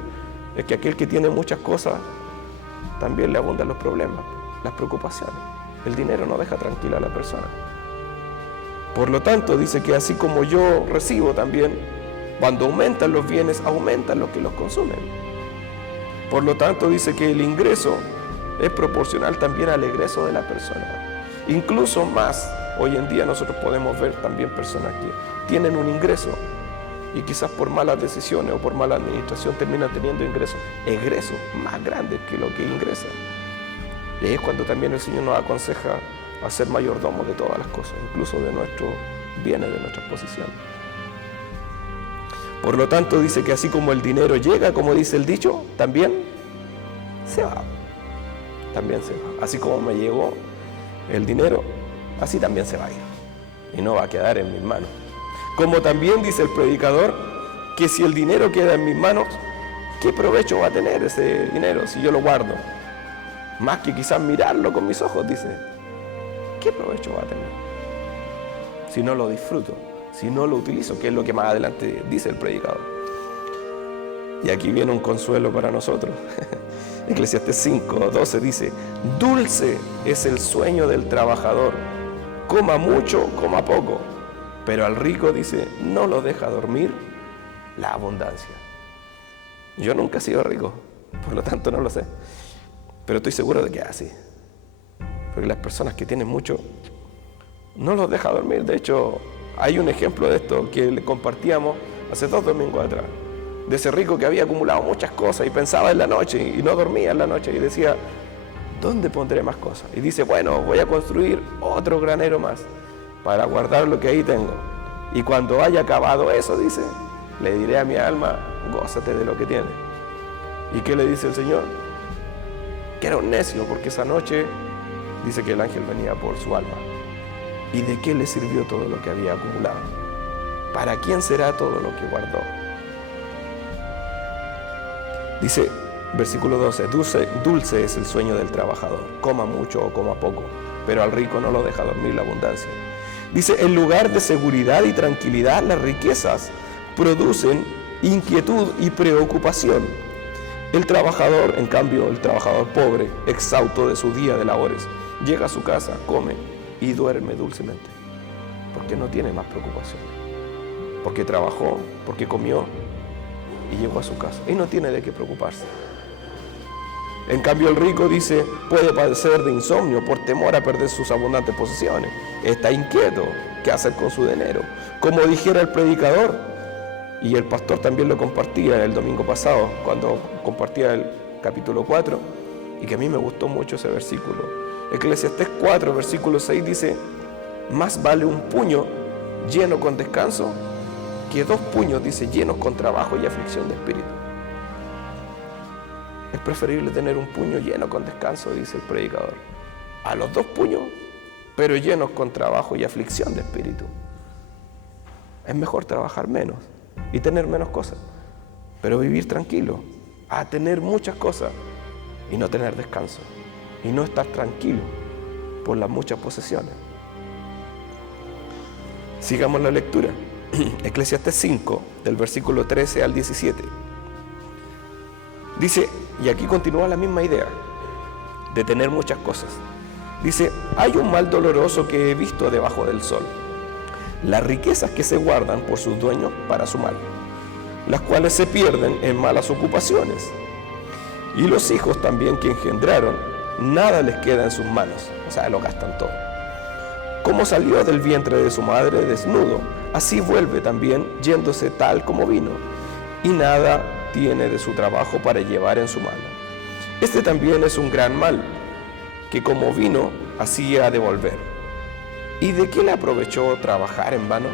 es que aquel que tiene muchas cosas también le abundan los problemas, las preocupaciones. El dinero no deja tranquila a la persona. Por lo tanto, dice que así como yo recibo también, cuando aumentan los bienes, aumentan los que los consumen. Por lo tanto, dice que el ingreso es proporcional también al egreso de la persona. Incluso más, hoy en día nosotros podemos ver también personas que tienen un ingreso y quizás por malas decisiones o por mala administración terminan teniendo egresos más grandes que lo que ingresan. Y ahí es cuando también el Señor nos aconseja a ser mayordomos de todas las cosas, incluso de nuestros bienes, de nuestras posiciones. Por lo tanto, dice que así como el dinero llega, como dice el dicho, también se va. También se va. Así como me llegó el dinero, así también se va a ir. Y no va a quedar en mis manos. Como también dice el predicador, que si el dinero queda en mis manos, ¿qué provecho va a tener ese dinero si yo lo guardo? Más que quizás mirarlo con mis ojos, dice. ¿Qué provecho va a tener? Si no lo disfruto, si no lo utilizo, que es lo que más adelante dice el predicador. Y aquí viene un consuelo para nosotros. Eclesiastés 5:12 dice, dulce es el sueño del trabajador, coma mucho, coma poco, pero al rico, dice, no lo deja dormir la abundancia. Yo nunca he sido rico, por lo tanto no lo sé, pero estoy seguro de que es así. Porque las personas que tienen mucho no los deja dormir. De hecho, hay un ejemplo de esto que le compartíamos hace 2 domingos atrás, de ese rico que había acumulado muchas cosas y pensaba en la noche y no dormía en la noche y decía, ¿dónde pondré más cosas? Y dice, bueno, voy a construir otro granero más para guardar lo que ahí tengo. Y cuando haya acabado eso, dice, le diré a mi alma, gózate de lo que tienes. ¿Y qué le dice el Señor? Que era un necio, porque esa noche dice que el ángel venía por su alma. ¿Y de qué le sirvió todo lo que había acumulado? ¿Para quién será todo lo que guardó? Dice, versículo 12, dulce es el sueño del trabajador, coma mucho o coma poco, pero al rico no lo deja dormir la abundancia. Dice, en lugar de seguridad y tranquilidad, las riquezas producen inquietud y preocupación. El trabajador, en cambio, el trabajador pobre, exhausto de su día de labores, llega a su casa, come y duerme dulcemente, porque no tiene más preocupación, porque trabajó, porque comió y llegó a su casa y no tiene de qué preocuparse. En cambio el rico, dice, puede padecer de insomnio por temor a perder sus abundantes posesiones. Está inquieto, ¿qué hacer con su dinero? Como dijera el predicador, y el pastor también lo compartía el domingo pasado, cuando compartía el capítulo 4, y que a mí me gustó mucho ese versículo. Eclesiastés 4, versículo 6 dice, más vale un puño lleno con descanso que 2 puños, dice, llenos con trabajo y aflicción de espíritu. Es preferible tener un puño lleno con descanso, dice el predicador, a los 2 puños, pero llenos con trabajo y aflicción de espíritu. Es mejor trabajar menos y tener menos cosas, pero vivir tranquilo, a tener muchas cosas y no tener descanso, y no estar tranquilo por las muchas posesiones. Sigamos la lectura. Eclesiastés 5, del versículo 13 al 17. Dice, y aquí continúa la misma idea de tener muchas cosas. Dice, hay un mal doloroso que he visto debajo del sol, las riquezas que se guardan por sus dueños para su mal. las cuales se pierden en malas ocupaciones. Y los hijos también que engendraron, nada les queda en sus manos, o sea, lo gastan todo. Como salió del vientre de su madre desnudo, así vuelve también yéndose tal como vino, y nada tiene de su trabajo para llevar en su mano. Este también es un gran mal, que como vino, así ha de volver. ¿Y de qué le aprovechó trabajar en vano?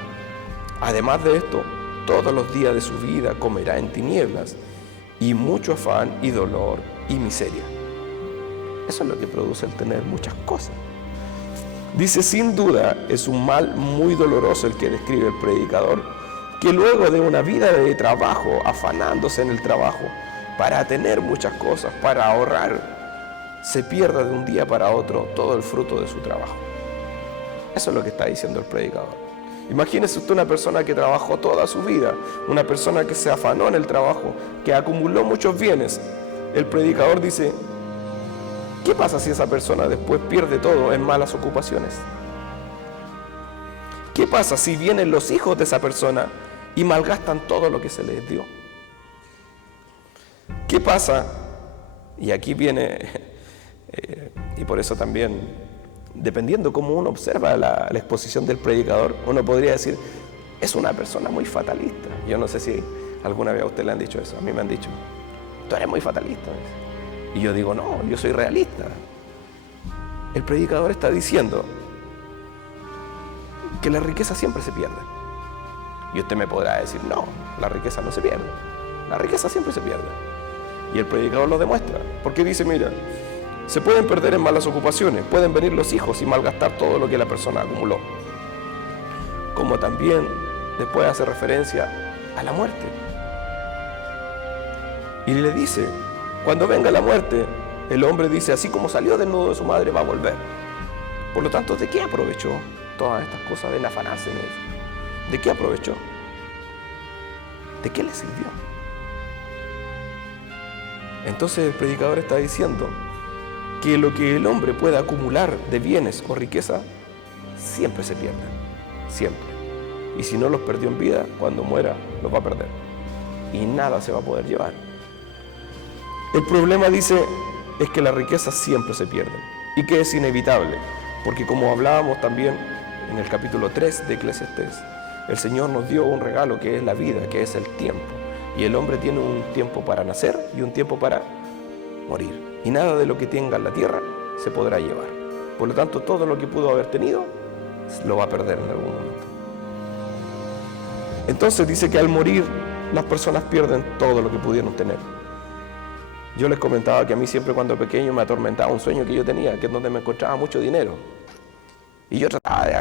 Además de esto, todos los días de su vida comerá en tinieblas, y mucho afán y dolor y miseria. Eso es lo que produce el tener muchas cosas. Dice, sin duda es un mal muy doloroso el que describe el predicador, que luego de una vida de trabajo, afanándose en el trabajo, para tener muchas cosas, para ahorrar, se pierda de un día para otro todo el fruto de su trabajo. Eso es lo que está diciendo el predicador. Imagínese usted una persona que trabajó toda su vida, una persona que se afanó en el trabajo, que acumuló muchos bienes. El predicador dice, ¿qué pasa si esa persona después pierde todo en malas ocupaciones? ¿Qué pasa si vienen los hijos de esa persona y malgastan todo lo que se les dio? ¿Qué pasa? Y aquí viene, y por eso también, dependiendo cómo uno observa la exposición del predicador, uno podría decir, es una persona muy fatalista. Yo no sé si alguna vez a usted le han dicho eso, a mí me han dicho, tú eres muy fatalista. Y yo digo, no, yo soy realista. El predicador está diciendo que la riqueza siempre se pierde. Y usted me podrá decir, no, la riqueza no se pierde. La riqueza siempre se pierde. Y el predicador lo demuestra, porque dice, mira, se pueden perder en malas ocupaciones, pueden venir los hijos y malgastar todo lo que la persona acumuló. Como también después hace referencia a la muerte. Y le dice, cuando venga la muerte, el hombre dice, así como salió desnudo de su madre, va a volver. Por lo tanto, ¿de qué aprovechó todas estas cosas de afanarse en eso? ¿De qué aprovechó? ¿De qué le sirvió? Entonces el predicador está diciendo que lo que el hombre pueda acumular de bienes o riqueza siempre se pierde, siempre. Y si no los perdió en vida, cuando muera los va a perder y nada se va a poder llevar. El problema, dice, es que las riquezas siempre se pierden y que es inevitable, porque como hablábamos también en el capítulo 3 de Eclesiastés, el Señor nos dio un regalo que es la vida, que es el tiempo, y el hombre tiene un tiempo para nacer y un tiempo para morir. Y nada de lo que tenga en la tierra se podrá llevar. Por lo tanto, todo lo que pudo haber tenido lo va a perder en algún momento. Entonces dice que al morir las personas pierden todo lo que pudieron tener. Yo les comentaba que a mí siempre cuando pequeño me atormentaba un sueño que yo tenía, que es donde me encontraba mucho dinero. Y yo trataba de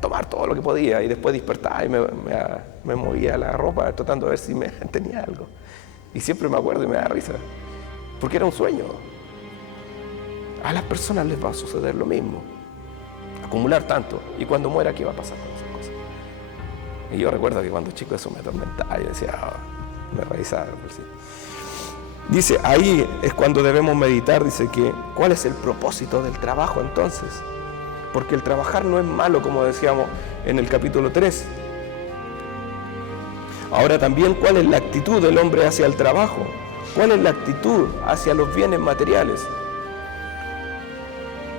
tomar todo lo que podía y después despertaba y me movía la ropa tratando de ver si me tenía algo. Y siempre me acuerdo y me da risa, porque era un sueño. A las personas les va a suceder lo mismo, acumular tanto, y cuando muera, ¿qué va a pasar con esas cosas? Y yo recuerdo que cuando chico eso me atormentaba y decía, me revisaba. Dice, ahí es cuando debemos meditar, dice que, ¿cuál es el propósito del trabajo entonces? Porque el trabajar no es malo, como decíamos en el capítulo 3. Ahora también, ¿cuál es la actitud del hombre hacia el trabajo? ¿Cuál es la actitud hacia los bienes materiales?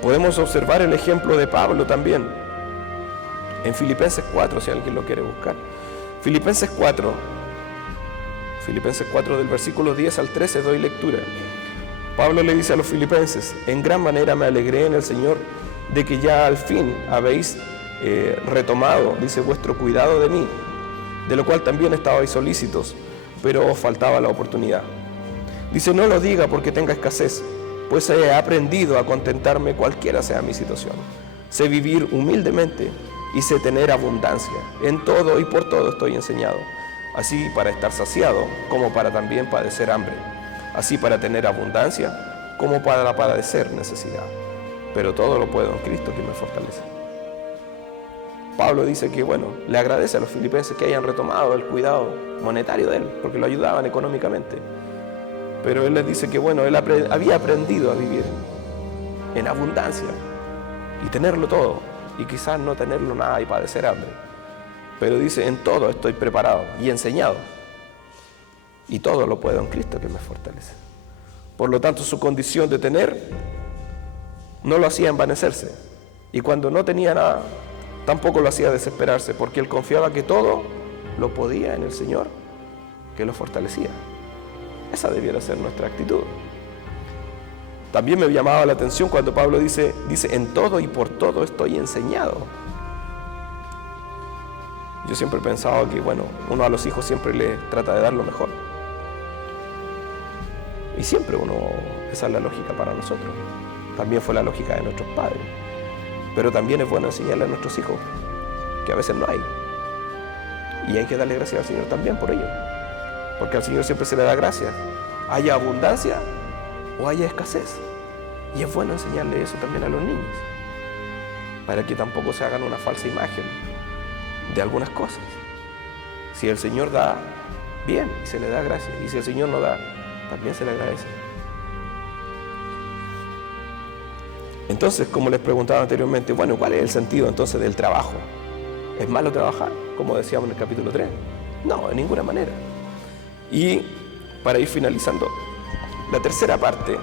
Podemos observar el ejemplo de Pablo también, en Filipenses 4, si alguien lo quiere buscar. Filipenses 4 del versículo 10 al 13 doy lectura. Pablo le dice a los filipenses, en gran manera me alegré en el Señor de que ya al fin habéis retomado, dice, vuestro cuidado de mí, de lo cual también estabais solícitos, pero os faltaba la oportunidad. Dice, no lo diga porque tenga escasez, pues he aprendido a contentarme cualquiera sea mi situación. Sé vivir humildemente y sé tener abundancia. En todo y por todo estoy enseñado, así para estar saciado como para también padecer hambre, así para tener abundancia como para padecer necesidad. Pero todo lo puedo en Cristo que me fortalece. Pablo dice que, le agradece a los filipenses que hayan retomado el cuidado monetario de él, porque lo ayudaban económicamente. Pero él les dice que, él había aprendido a vivir en abundancia y tenerlo todo, y quizás no tenerlo nada y padecer hambre. Pero dice, en todo estoy preparado y enseñado. y todo lo puedo en Cristo que me fortalece. Por lo tanto, su condición de tener no lo hacía envanecerse, y cuando no tenía nada, tampoco lo hacía desesperarse, porque él confiaba que todo lo podía en el Señor, que lo fortalecía. Esa debiera ser nuestra actitud. También me llamaba la atención cuando Pablo dice, en todo y por todo estoy enseñado. Yo siempre he pensado que, uno a los hijos siempre le trata de dar lo mejor. Y siempre esa es la lógica para nosotros. También fue la lógica de nuestros padres. Pero también es bueno enseñarle a nuestros hijos que a veces no hay. Y hay que darle gracias al Señor también por ello. Porque al Señor siempre se le da gracias. Haya abundancia o haya escasez. Y es bueno enseñarle eso también a los niños, para que tampoco se hagan una falsa imagen de algunas cosas. Si el Señor da, bien, y se le da gracias. Y si el Señor no da, también se le agradece. Entonces, como les preguntaba anteriormente, ¿cuál es el sentido entonces del trabajo? ¿Es malo trabajar, como decíamos en el capítulo 3? No, de ninguna manera. Y para ir finalizando, la tercera parte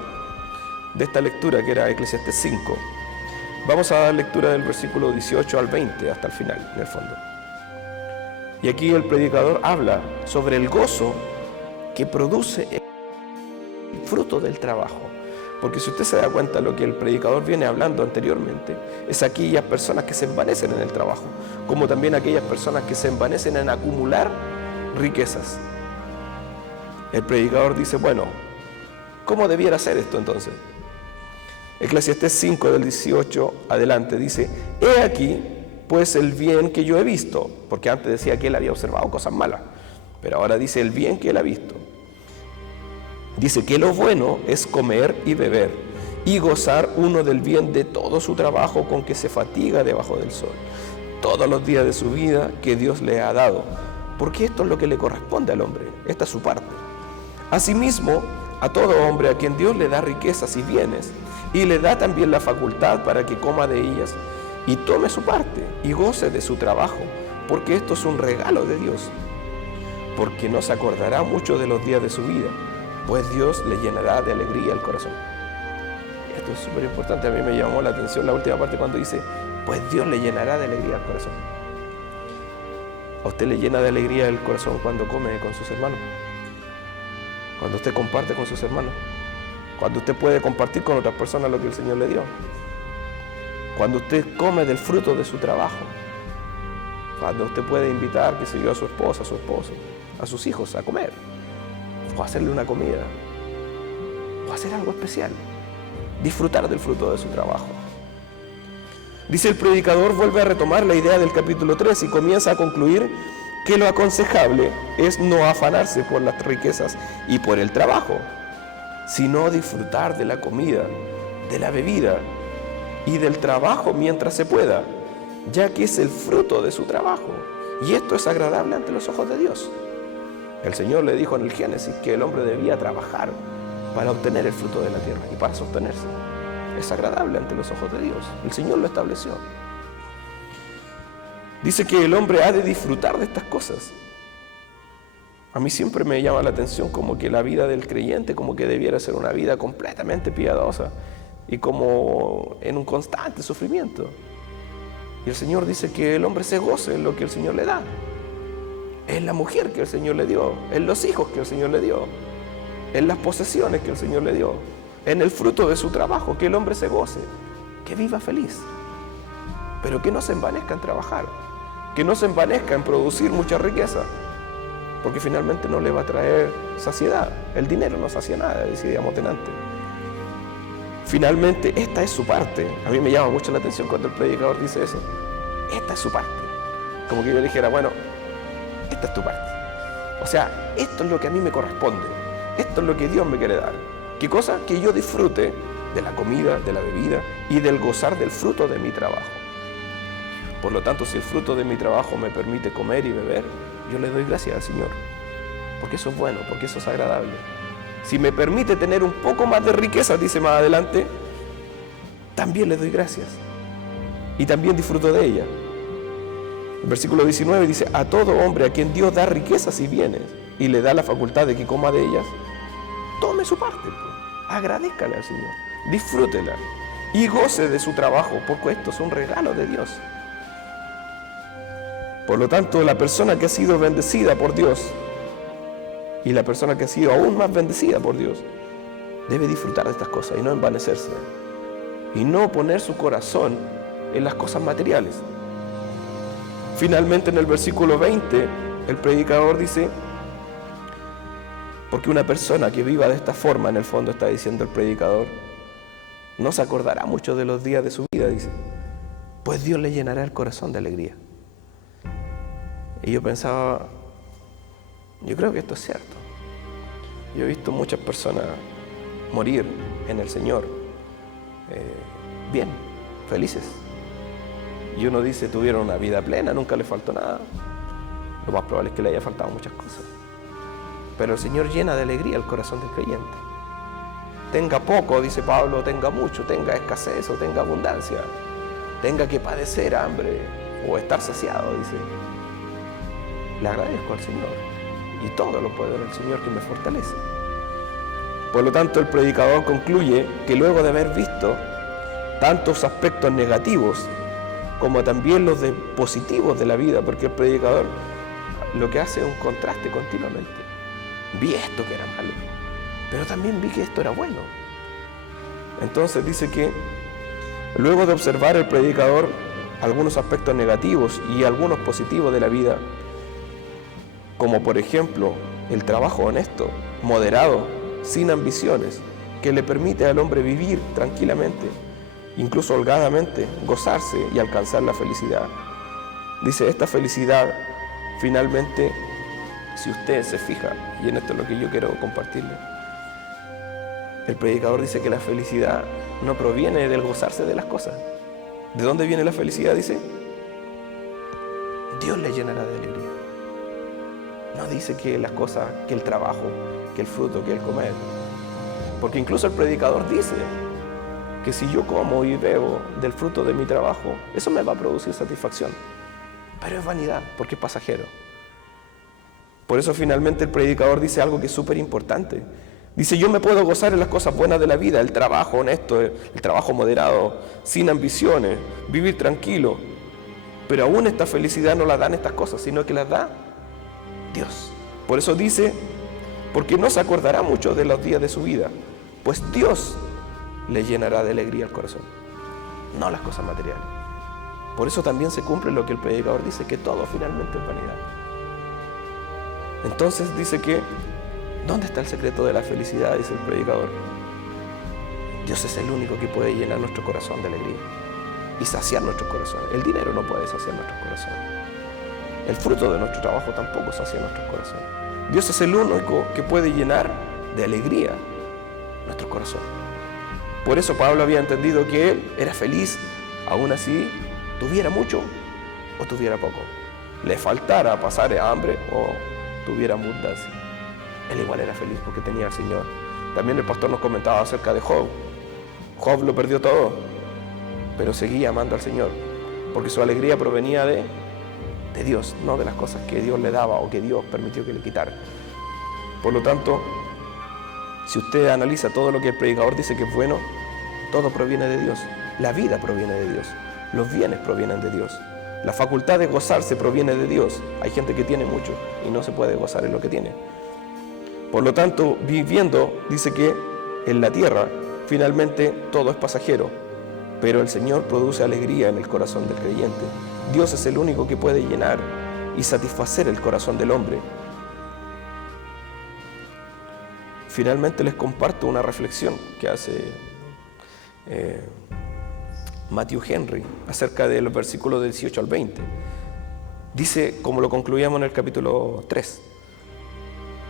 de esta lectura, que era Eclesiastés 5, vamos a dar lectura del versículo 18 al 20 hasta el final, en el fondo. Y aquí el predicador habla sobre el gozo que produce el fruto del trabajo. Porque si usted se da cuenta, lo que el predicador viene hablando anteriormente es aquellas personas que se envanecen en el trabajo, como también aquellas personas que se envanecen en acumular riquezas. El predicador dice, ¿cómo debiera ser esto entonces? Eclesiastés 5 del 18 adelante dice, he aquí pues el bien que yo he visto, porque antes decía que él había observado cosas malas, pero ahora dice el bien que él ha visto. Dice que lo bueno es comer y beber y gozar uno del bien de todo su trabajo con que se fatiga debajo del sol, todos los días de su vida que Dios le ha dado, porque esto es lo que le corresponde al hombre, esta es su parte. Asimismo, a todo hombre a quien Dios le da riquezas y bienes, y le da también la facultad para que coma de ellas, y tome su parte, y goce de su trabajo, porque esto es un regalo de Dios, porque no se acordará mucho de los días de su vida, pues Dios le llenará de alegría el corazón. Esto es súper importante, a mí me llamó la atención la última parte cuando dice, pues Dios le llenará de alegría el corazón. ¿A usted le llena de alegría el corazón cuando come con sus hermanos? Cuando usted comparte con sus hermanos, cuando usted puede compartir con otras personas lo que el Señor le dio, cuando usted come del fruto de su trabajo, cuando usted puede invitar, a su esposa, a su esposo, a sus hijos a comer, o hacerle una comida, o hacer algo especial, disfrutar del fruto de su trabajo. Dice el predicador, vuelve a retomar la idea del capítulo 3 y comienza a concluir que lo aconsejable es no afanarse por las riquezas y por el trabajo, sino disfrutar de la comida, de la bebida y del trabajo mientras se pueda, ya que es el fruto de su trabajo, y esto es agradable ante los ojos de Dios. El Señor le dijo en el Génesis que el hombre debía trabajar para obtener el fruto de la tierra y para sostenerse. Es agradable ante los ojos de Dios. El Señor lo estableció. Dice que el hombre ha de disfrutar de estas cosas. A mí siempre me llama la atención como que la vida del creyente como que debiera ser una vida completamente piadosa y como en un constante sufrimiento. Y el Señor dice que el hombre se goce en lo que el Señor le da. En la mujer que el Señor le dio, en los hijos que el Señor le dio, en las posesiones que el Señor le dio, en el fruto de su trabajo, que el hombre se goce, que viva feliz, pero que no se envanezca en trabajar, que no se envanezca en producir mucha riqueza, porque finalmente no le va a traer saciedad. El dinero no sacia nada, decíamos delante. Finalmente, esta es su parte. A mí me llama mucho la atención cuando el predicador dice eso. Esta es su parte. Como que yo dijera, esta es tu parte. O sea, esto es lo que a mí me corresponde. Esto es lo que Dios me quiere dar. ¿Qué cosa? Que yo disfrute de la comida, de la bebida y del gozar del fruto de mi trabajo. Por lo tanto, si el fruto de mi trabajo me permite comer y beber, yo le doy gracias al Señor. Porque eso es bueno, porque eso es agradable. Si me permite tener un poco más de riqueza, dice más adelante, también le doy gracias. Y también disfruto de ella. El versículo 19 dice, a todo hombre a quien Dios da riquezas y bienes, y le da la facultad de que coma de ellas, tome su parte, agradézcale al Señor, disfrútela y goce de su trabajo, porque esto es un regalo de Dios. Por lo tanto, la persona que ha sido bendecida por Dios y la persona que ha sido aún más bendecida por Dios debe disfrutar de estas cosas y no envanecerse y no poner su corazón en las cosas materiales. Finalmente, en el versículo 20, el predicador dice, porque una persona que viva de esta forma, en el fondo está diciendo el predicador, no se acordará mucho de los días de su vida, dice, pues Dios le llenará el corazón de alegría. Y yo pensaba, yo creo que esto es cierto. Yo he visto muchas personas morir en el Señor, bien, felices. Y uno dice, tuvieron una vida plena, nunca le faltó nada. Lo más probable es que le haya faltado muchas cosas. Pero el Señor llena de alegría el corazón del creyente. Tenga poco, dice Pablo, tenga mucho, tenga escasez o tenga abundancia, tenga que padecer hambre o estar saciado, dice. Le agradezco al Señor y todo lo puedo en el Señor que me fortalece. Por lo tanto, el predicador concluye que luego de haber visto tantos aspectos negativos como también los de positivos de la vida, porque el predicador lo que hace es un contraste continuamente. Vi esto que era malo, pero también vi que esto era bueno. Entonces dice que luego de observar el predicador algunos aspectos negativos y algunos positivos de la vida, como por ejemplo el trabajo honesto, moderado, sin ambiciones, que le permite al hombre vivir tranquilamente, incluso holgadamente, gozarse y alcanzar la felicidad. Dice, esta felicidad, finalmente, si usted se fija, y en esto es lo que yo quiero compartirle, el predicador dice que la felicidad no proviene del gozarse de las cosas. ¿De dónde viene la felicidad? Dice, Dios le llenará de alegría. No dice que las cosas, que el trabajo, que el fruto, que el comer. Porque incluso el predicador dice que si yo como y bebo del fruto de mi trabajo, eso me va a producir satisfacción. Pero es vanidad, porque es pasajero. Por eso finalmente el predicador dice algo que es súper importante. Dice, yo me puedo gozar en las cosas buenas de la vida, el trabajo honesto, el trabajo moderado, sin ambiciones, vivir tranquilo. Pero aún esta felicidad no la dan estas cosas, sino que las da Dios. Por eso dice, porque no se acordará mucho de los días de su vida, pues Dios le llenará de alegría el corazón, no las cosas materiales. Por eso también se cumple lo que el predicador dice, que todo finalmente es vanidad. Entonces dice que, ¿dónde está el secreto de la felicidad? Dice el predicador. Dios es el único que puede llenar nuestro corazón de alegría y saciar nuestro corazón. El dinero no puede saciar nuestros corazones. El fruto de nuestro trabajo tampoco sacia nuestros corazones. Dios es el único que puede llenar de alegría nuestro corazón. Por eso Pablo había entendido que él era feliz, aún así tuviera mucho o tuviera poco, le faltara pasar hambre o tuviera abundancia. Él igual era feliz porque tenía al Señor. También el pastor nos comentaba acerca de Job. Job lo perdió todo, pero seguía amando al Señor, porque su alegría provenía de Dios, no de las cosas que Dios le daba o que Dios permitió que le quitara. Por lo tanto, si usted analiza todo lo que el predicador dice que es bueno, todo proviene de Dios. La vida proviene de Dios. Los bienes provienen de Dios. La facultad de gozarse proviene de Dios. Hay gente que tiene mucho y no se puede gozar en lo que tiene. Por lo tanto, viviendo, dice que en la tierra, finalmente todo es pasajero, pero el Señor produce alegría en el corazón del creyente. Dios es el único que puede llenar y satisfacer el corazón del hombre. Finalmente les comparto una reflexión que hace Matthew Henry acerca de los versículos del 18 al 20. Dice, como lo concluíamos en el capítulo 3,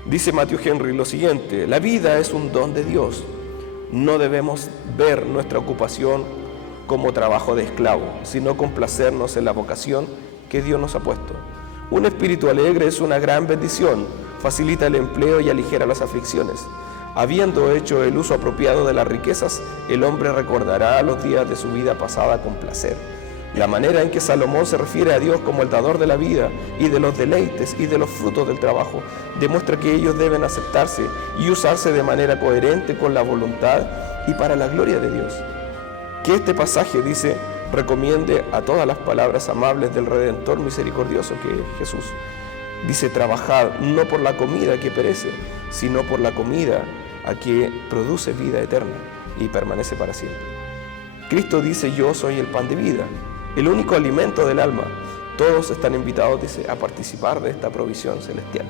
dice Matthew Henry lo siguiente: la vida es un don de Dios. No debemos ver nuestra ocupación como trabajo de esclavo, sino complacernos en la vocación que Dios nos ha puesto. Un espíritu alegre es una gran bendición, facilita el empleo y aligera las aflicciones. Habiendo hecho el uso apropiado de las riquezas, el hombre recordará los días de su vida pasada con placer. La manera en que Salomón se refiere a Dios como el dador de la vida y de los deleites y de los frutos del trabajo demuestra que ellos deben aceptarse y usarse de manera coherente con la voluntad y para la gloria de Dios. Que este pasaje, dice, recomiende a todas las palabras amables del Redentor misericordioso que es Jesús. Dice, trabajad no por la comida que perece, sino por la comida a que produce vida eterna y permanece para siempre. Cristo dice, yo soy el pan de vida, el único alimento del alma. Todos están invitados, dice, a participar de esta provisión celestial.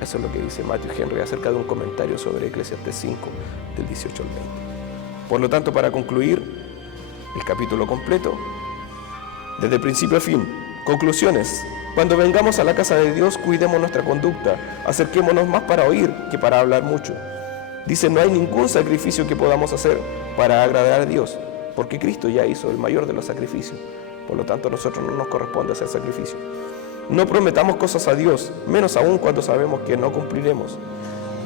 Eso es lo que dice Matthew Henry acerca de un comentario sobre Eclesiastés 5, del 18 al 20. Por lo tanto, para concluir el capítulo completo, desde principio a fin, conclusiones. Cuando vengamos a la casa de Dios, cuidemos nuestra conducta, acerquémonos más para oír que para hablar mucho. Dice, no hay ningún sacrificio que podamos hacer para agradar a Dios, porque Cristo ya hizo el mayor de los sacrificios. Por lo tanto, a nosotros no nos corresponde hacer sacrificio. No prometamos cosas a Dios, menos aún cuando sabemos que no cumpliremos.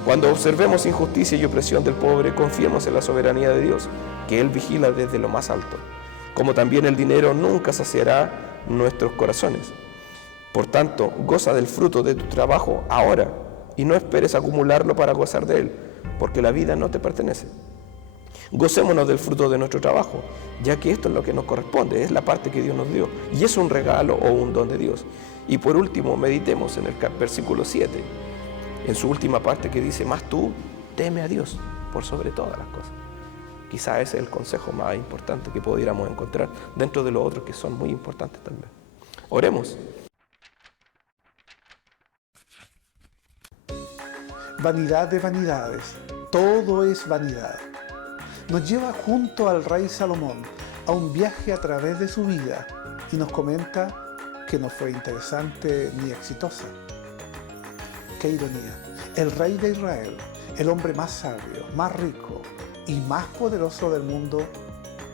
Cuando observemos injusticia y opresión del pobre, confiemos en la soberanía de Dios, que Él vigila desde lo más alto. Como también el dinero nunca saciará nuestros corazones. Por tanto, goza del fruto de tu trabajo ahora y no esperes acumularlo para gozar de él, porque la vida no te pertenece. Gocémonos del fruto de nuestro trabajo, ya que esto es lo que nos corresponde, es la parte que Dios nos dio, y es un regalo o un don de Dios. Y por último, meditemos en el versículo 7, en su última parte que dice, más tú teme a Dios por sobre todas las cosas. Quizá ese es el consejo más importante que pudiéramos encontrar dentro de los otros que son muy importantes también. Oremos. Vanidad de vanidades, todo es vanidad. Nos lleva junto al rey Salomón a un viaje a través de su vida y nos comenta que no fue interesante ni exitosa. ¡Qué ironía! El rey de Israel, el hombre más sabio, más rico y más poderoso del mundo,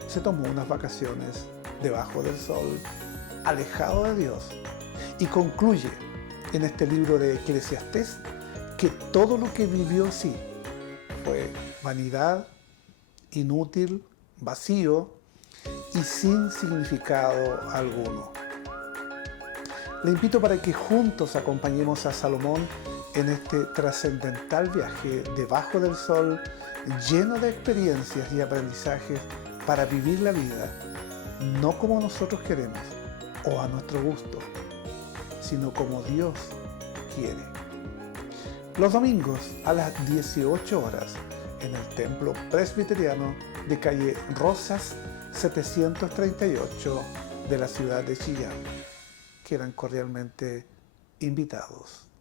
se tomó unas vacaciones debajo del sol, alejado de Dios, y concluye en este libro de Eclesiastés que todo lo que vivió sí fue vanidad, inútil, vacío y sin significado alguno. Le invito para que juntos acompañemos a Salomón en este trascendental viaje debajo del sol, lleno de experiencias y aprendizajes para vivir la vida, no como nosotros queremos o a nuestro gusto, sino como Dios quiere. Los domingos a las 18 horas en el Templo Presbiteriano de calle Rosas 738 de la ciudad de Chillán. Quedan cordialmente invitados.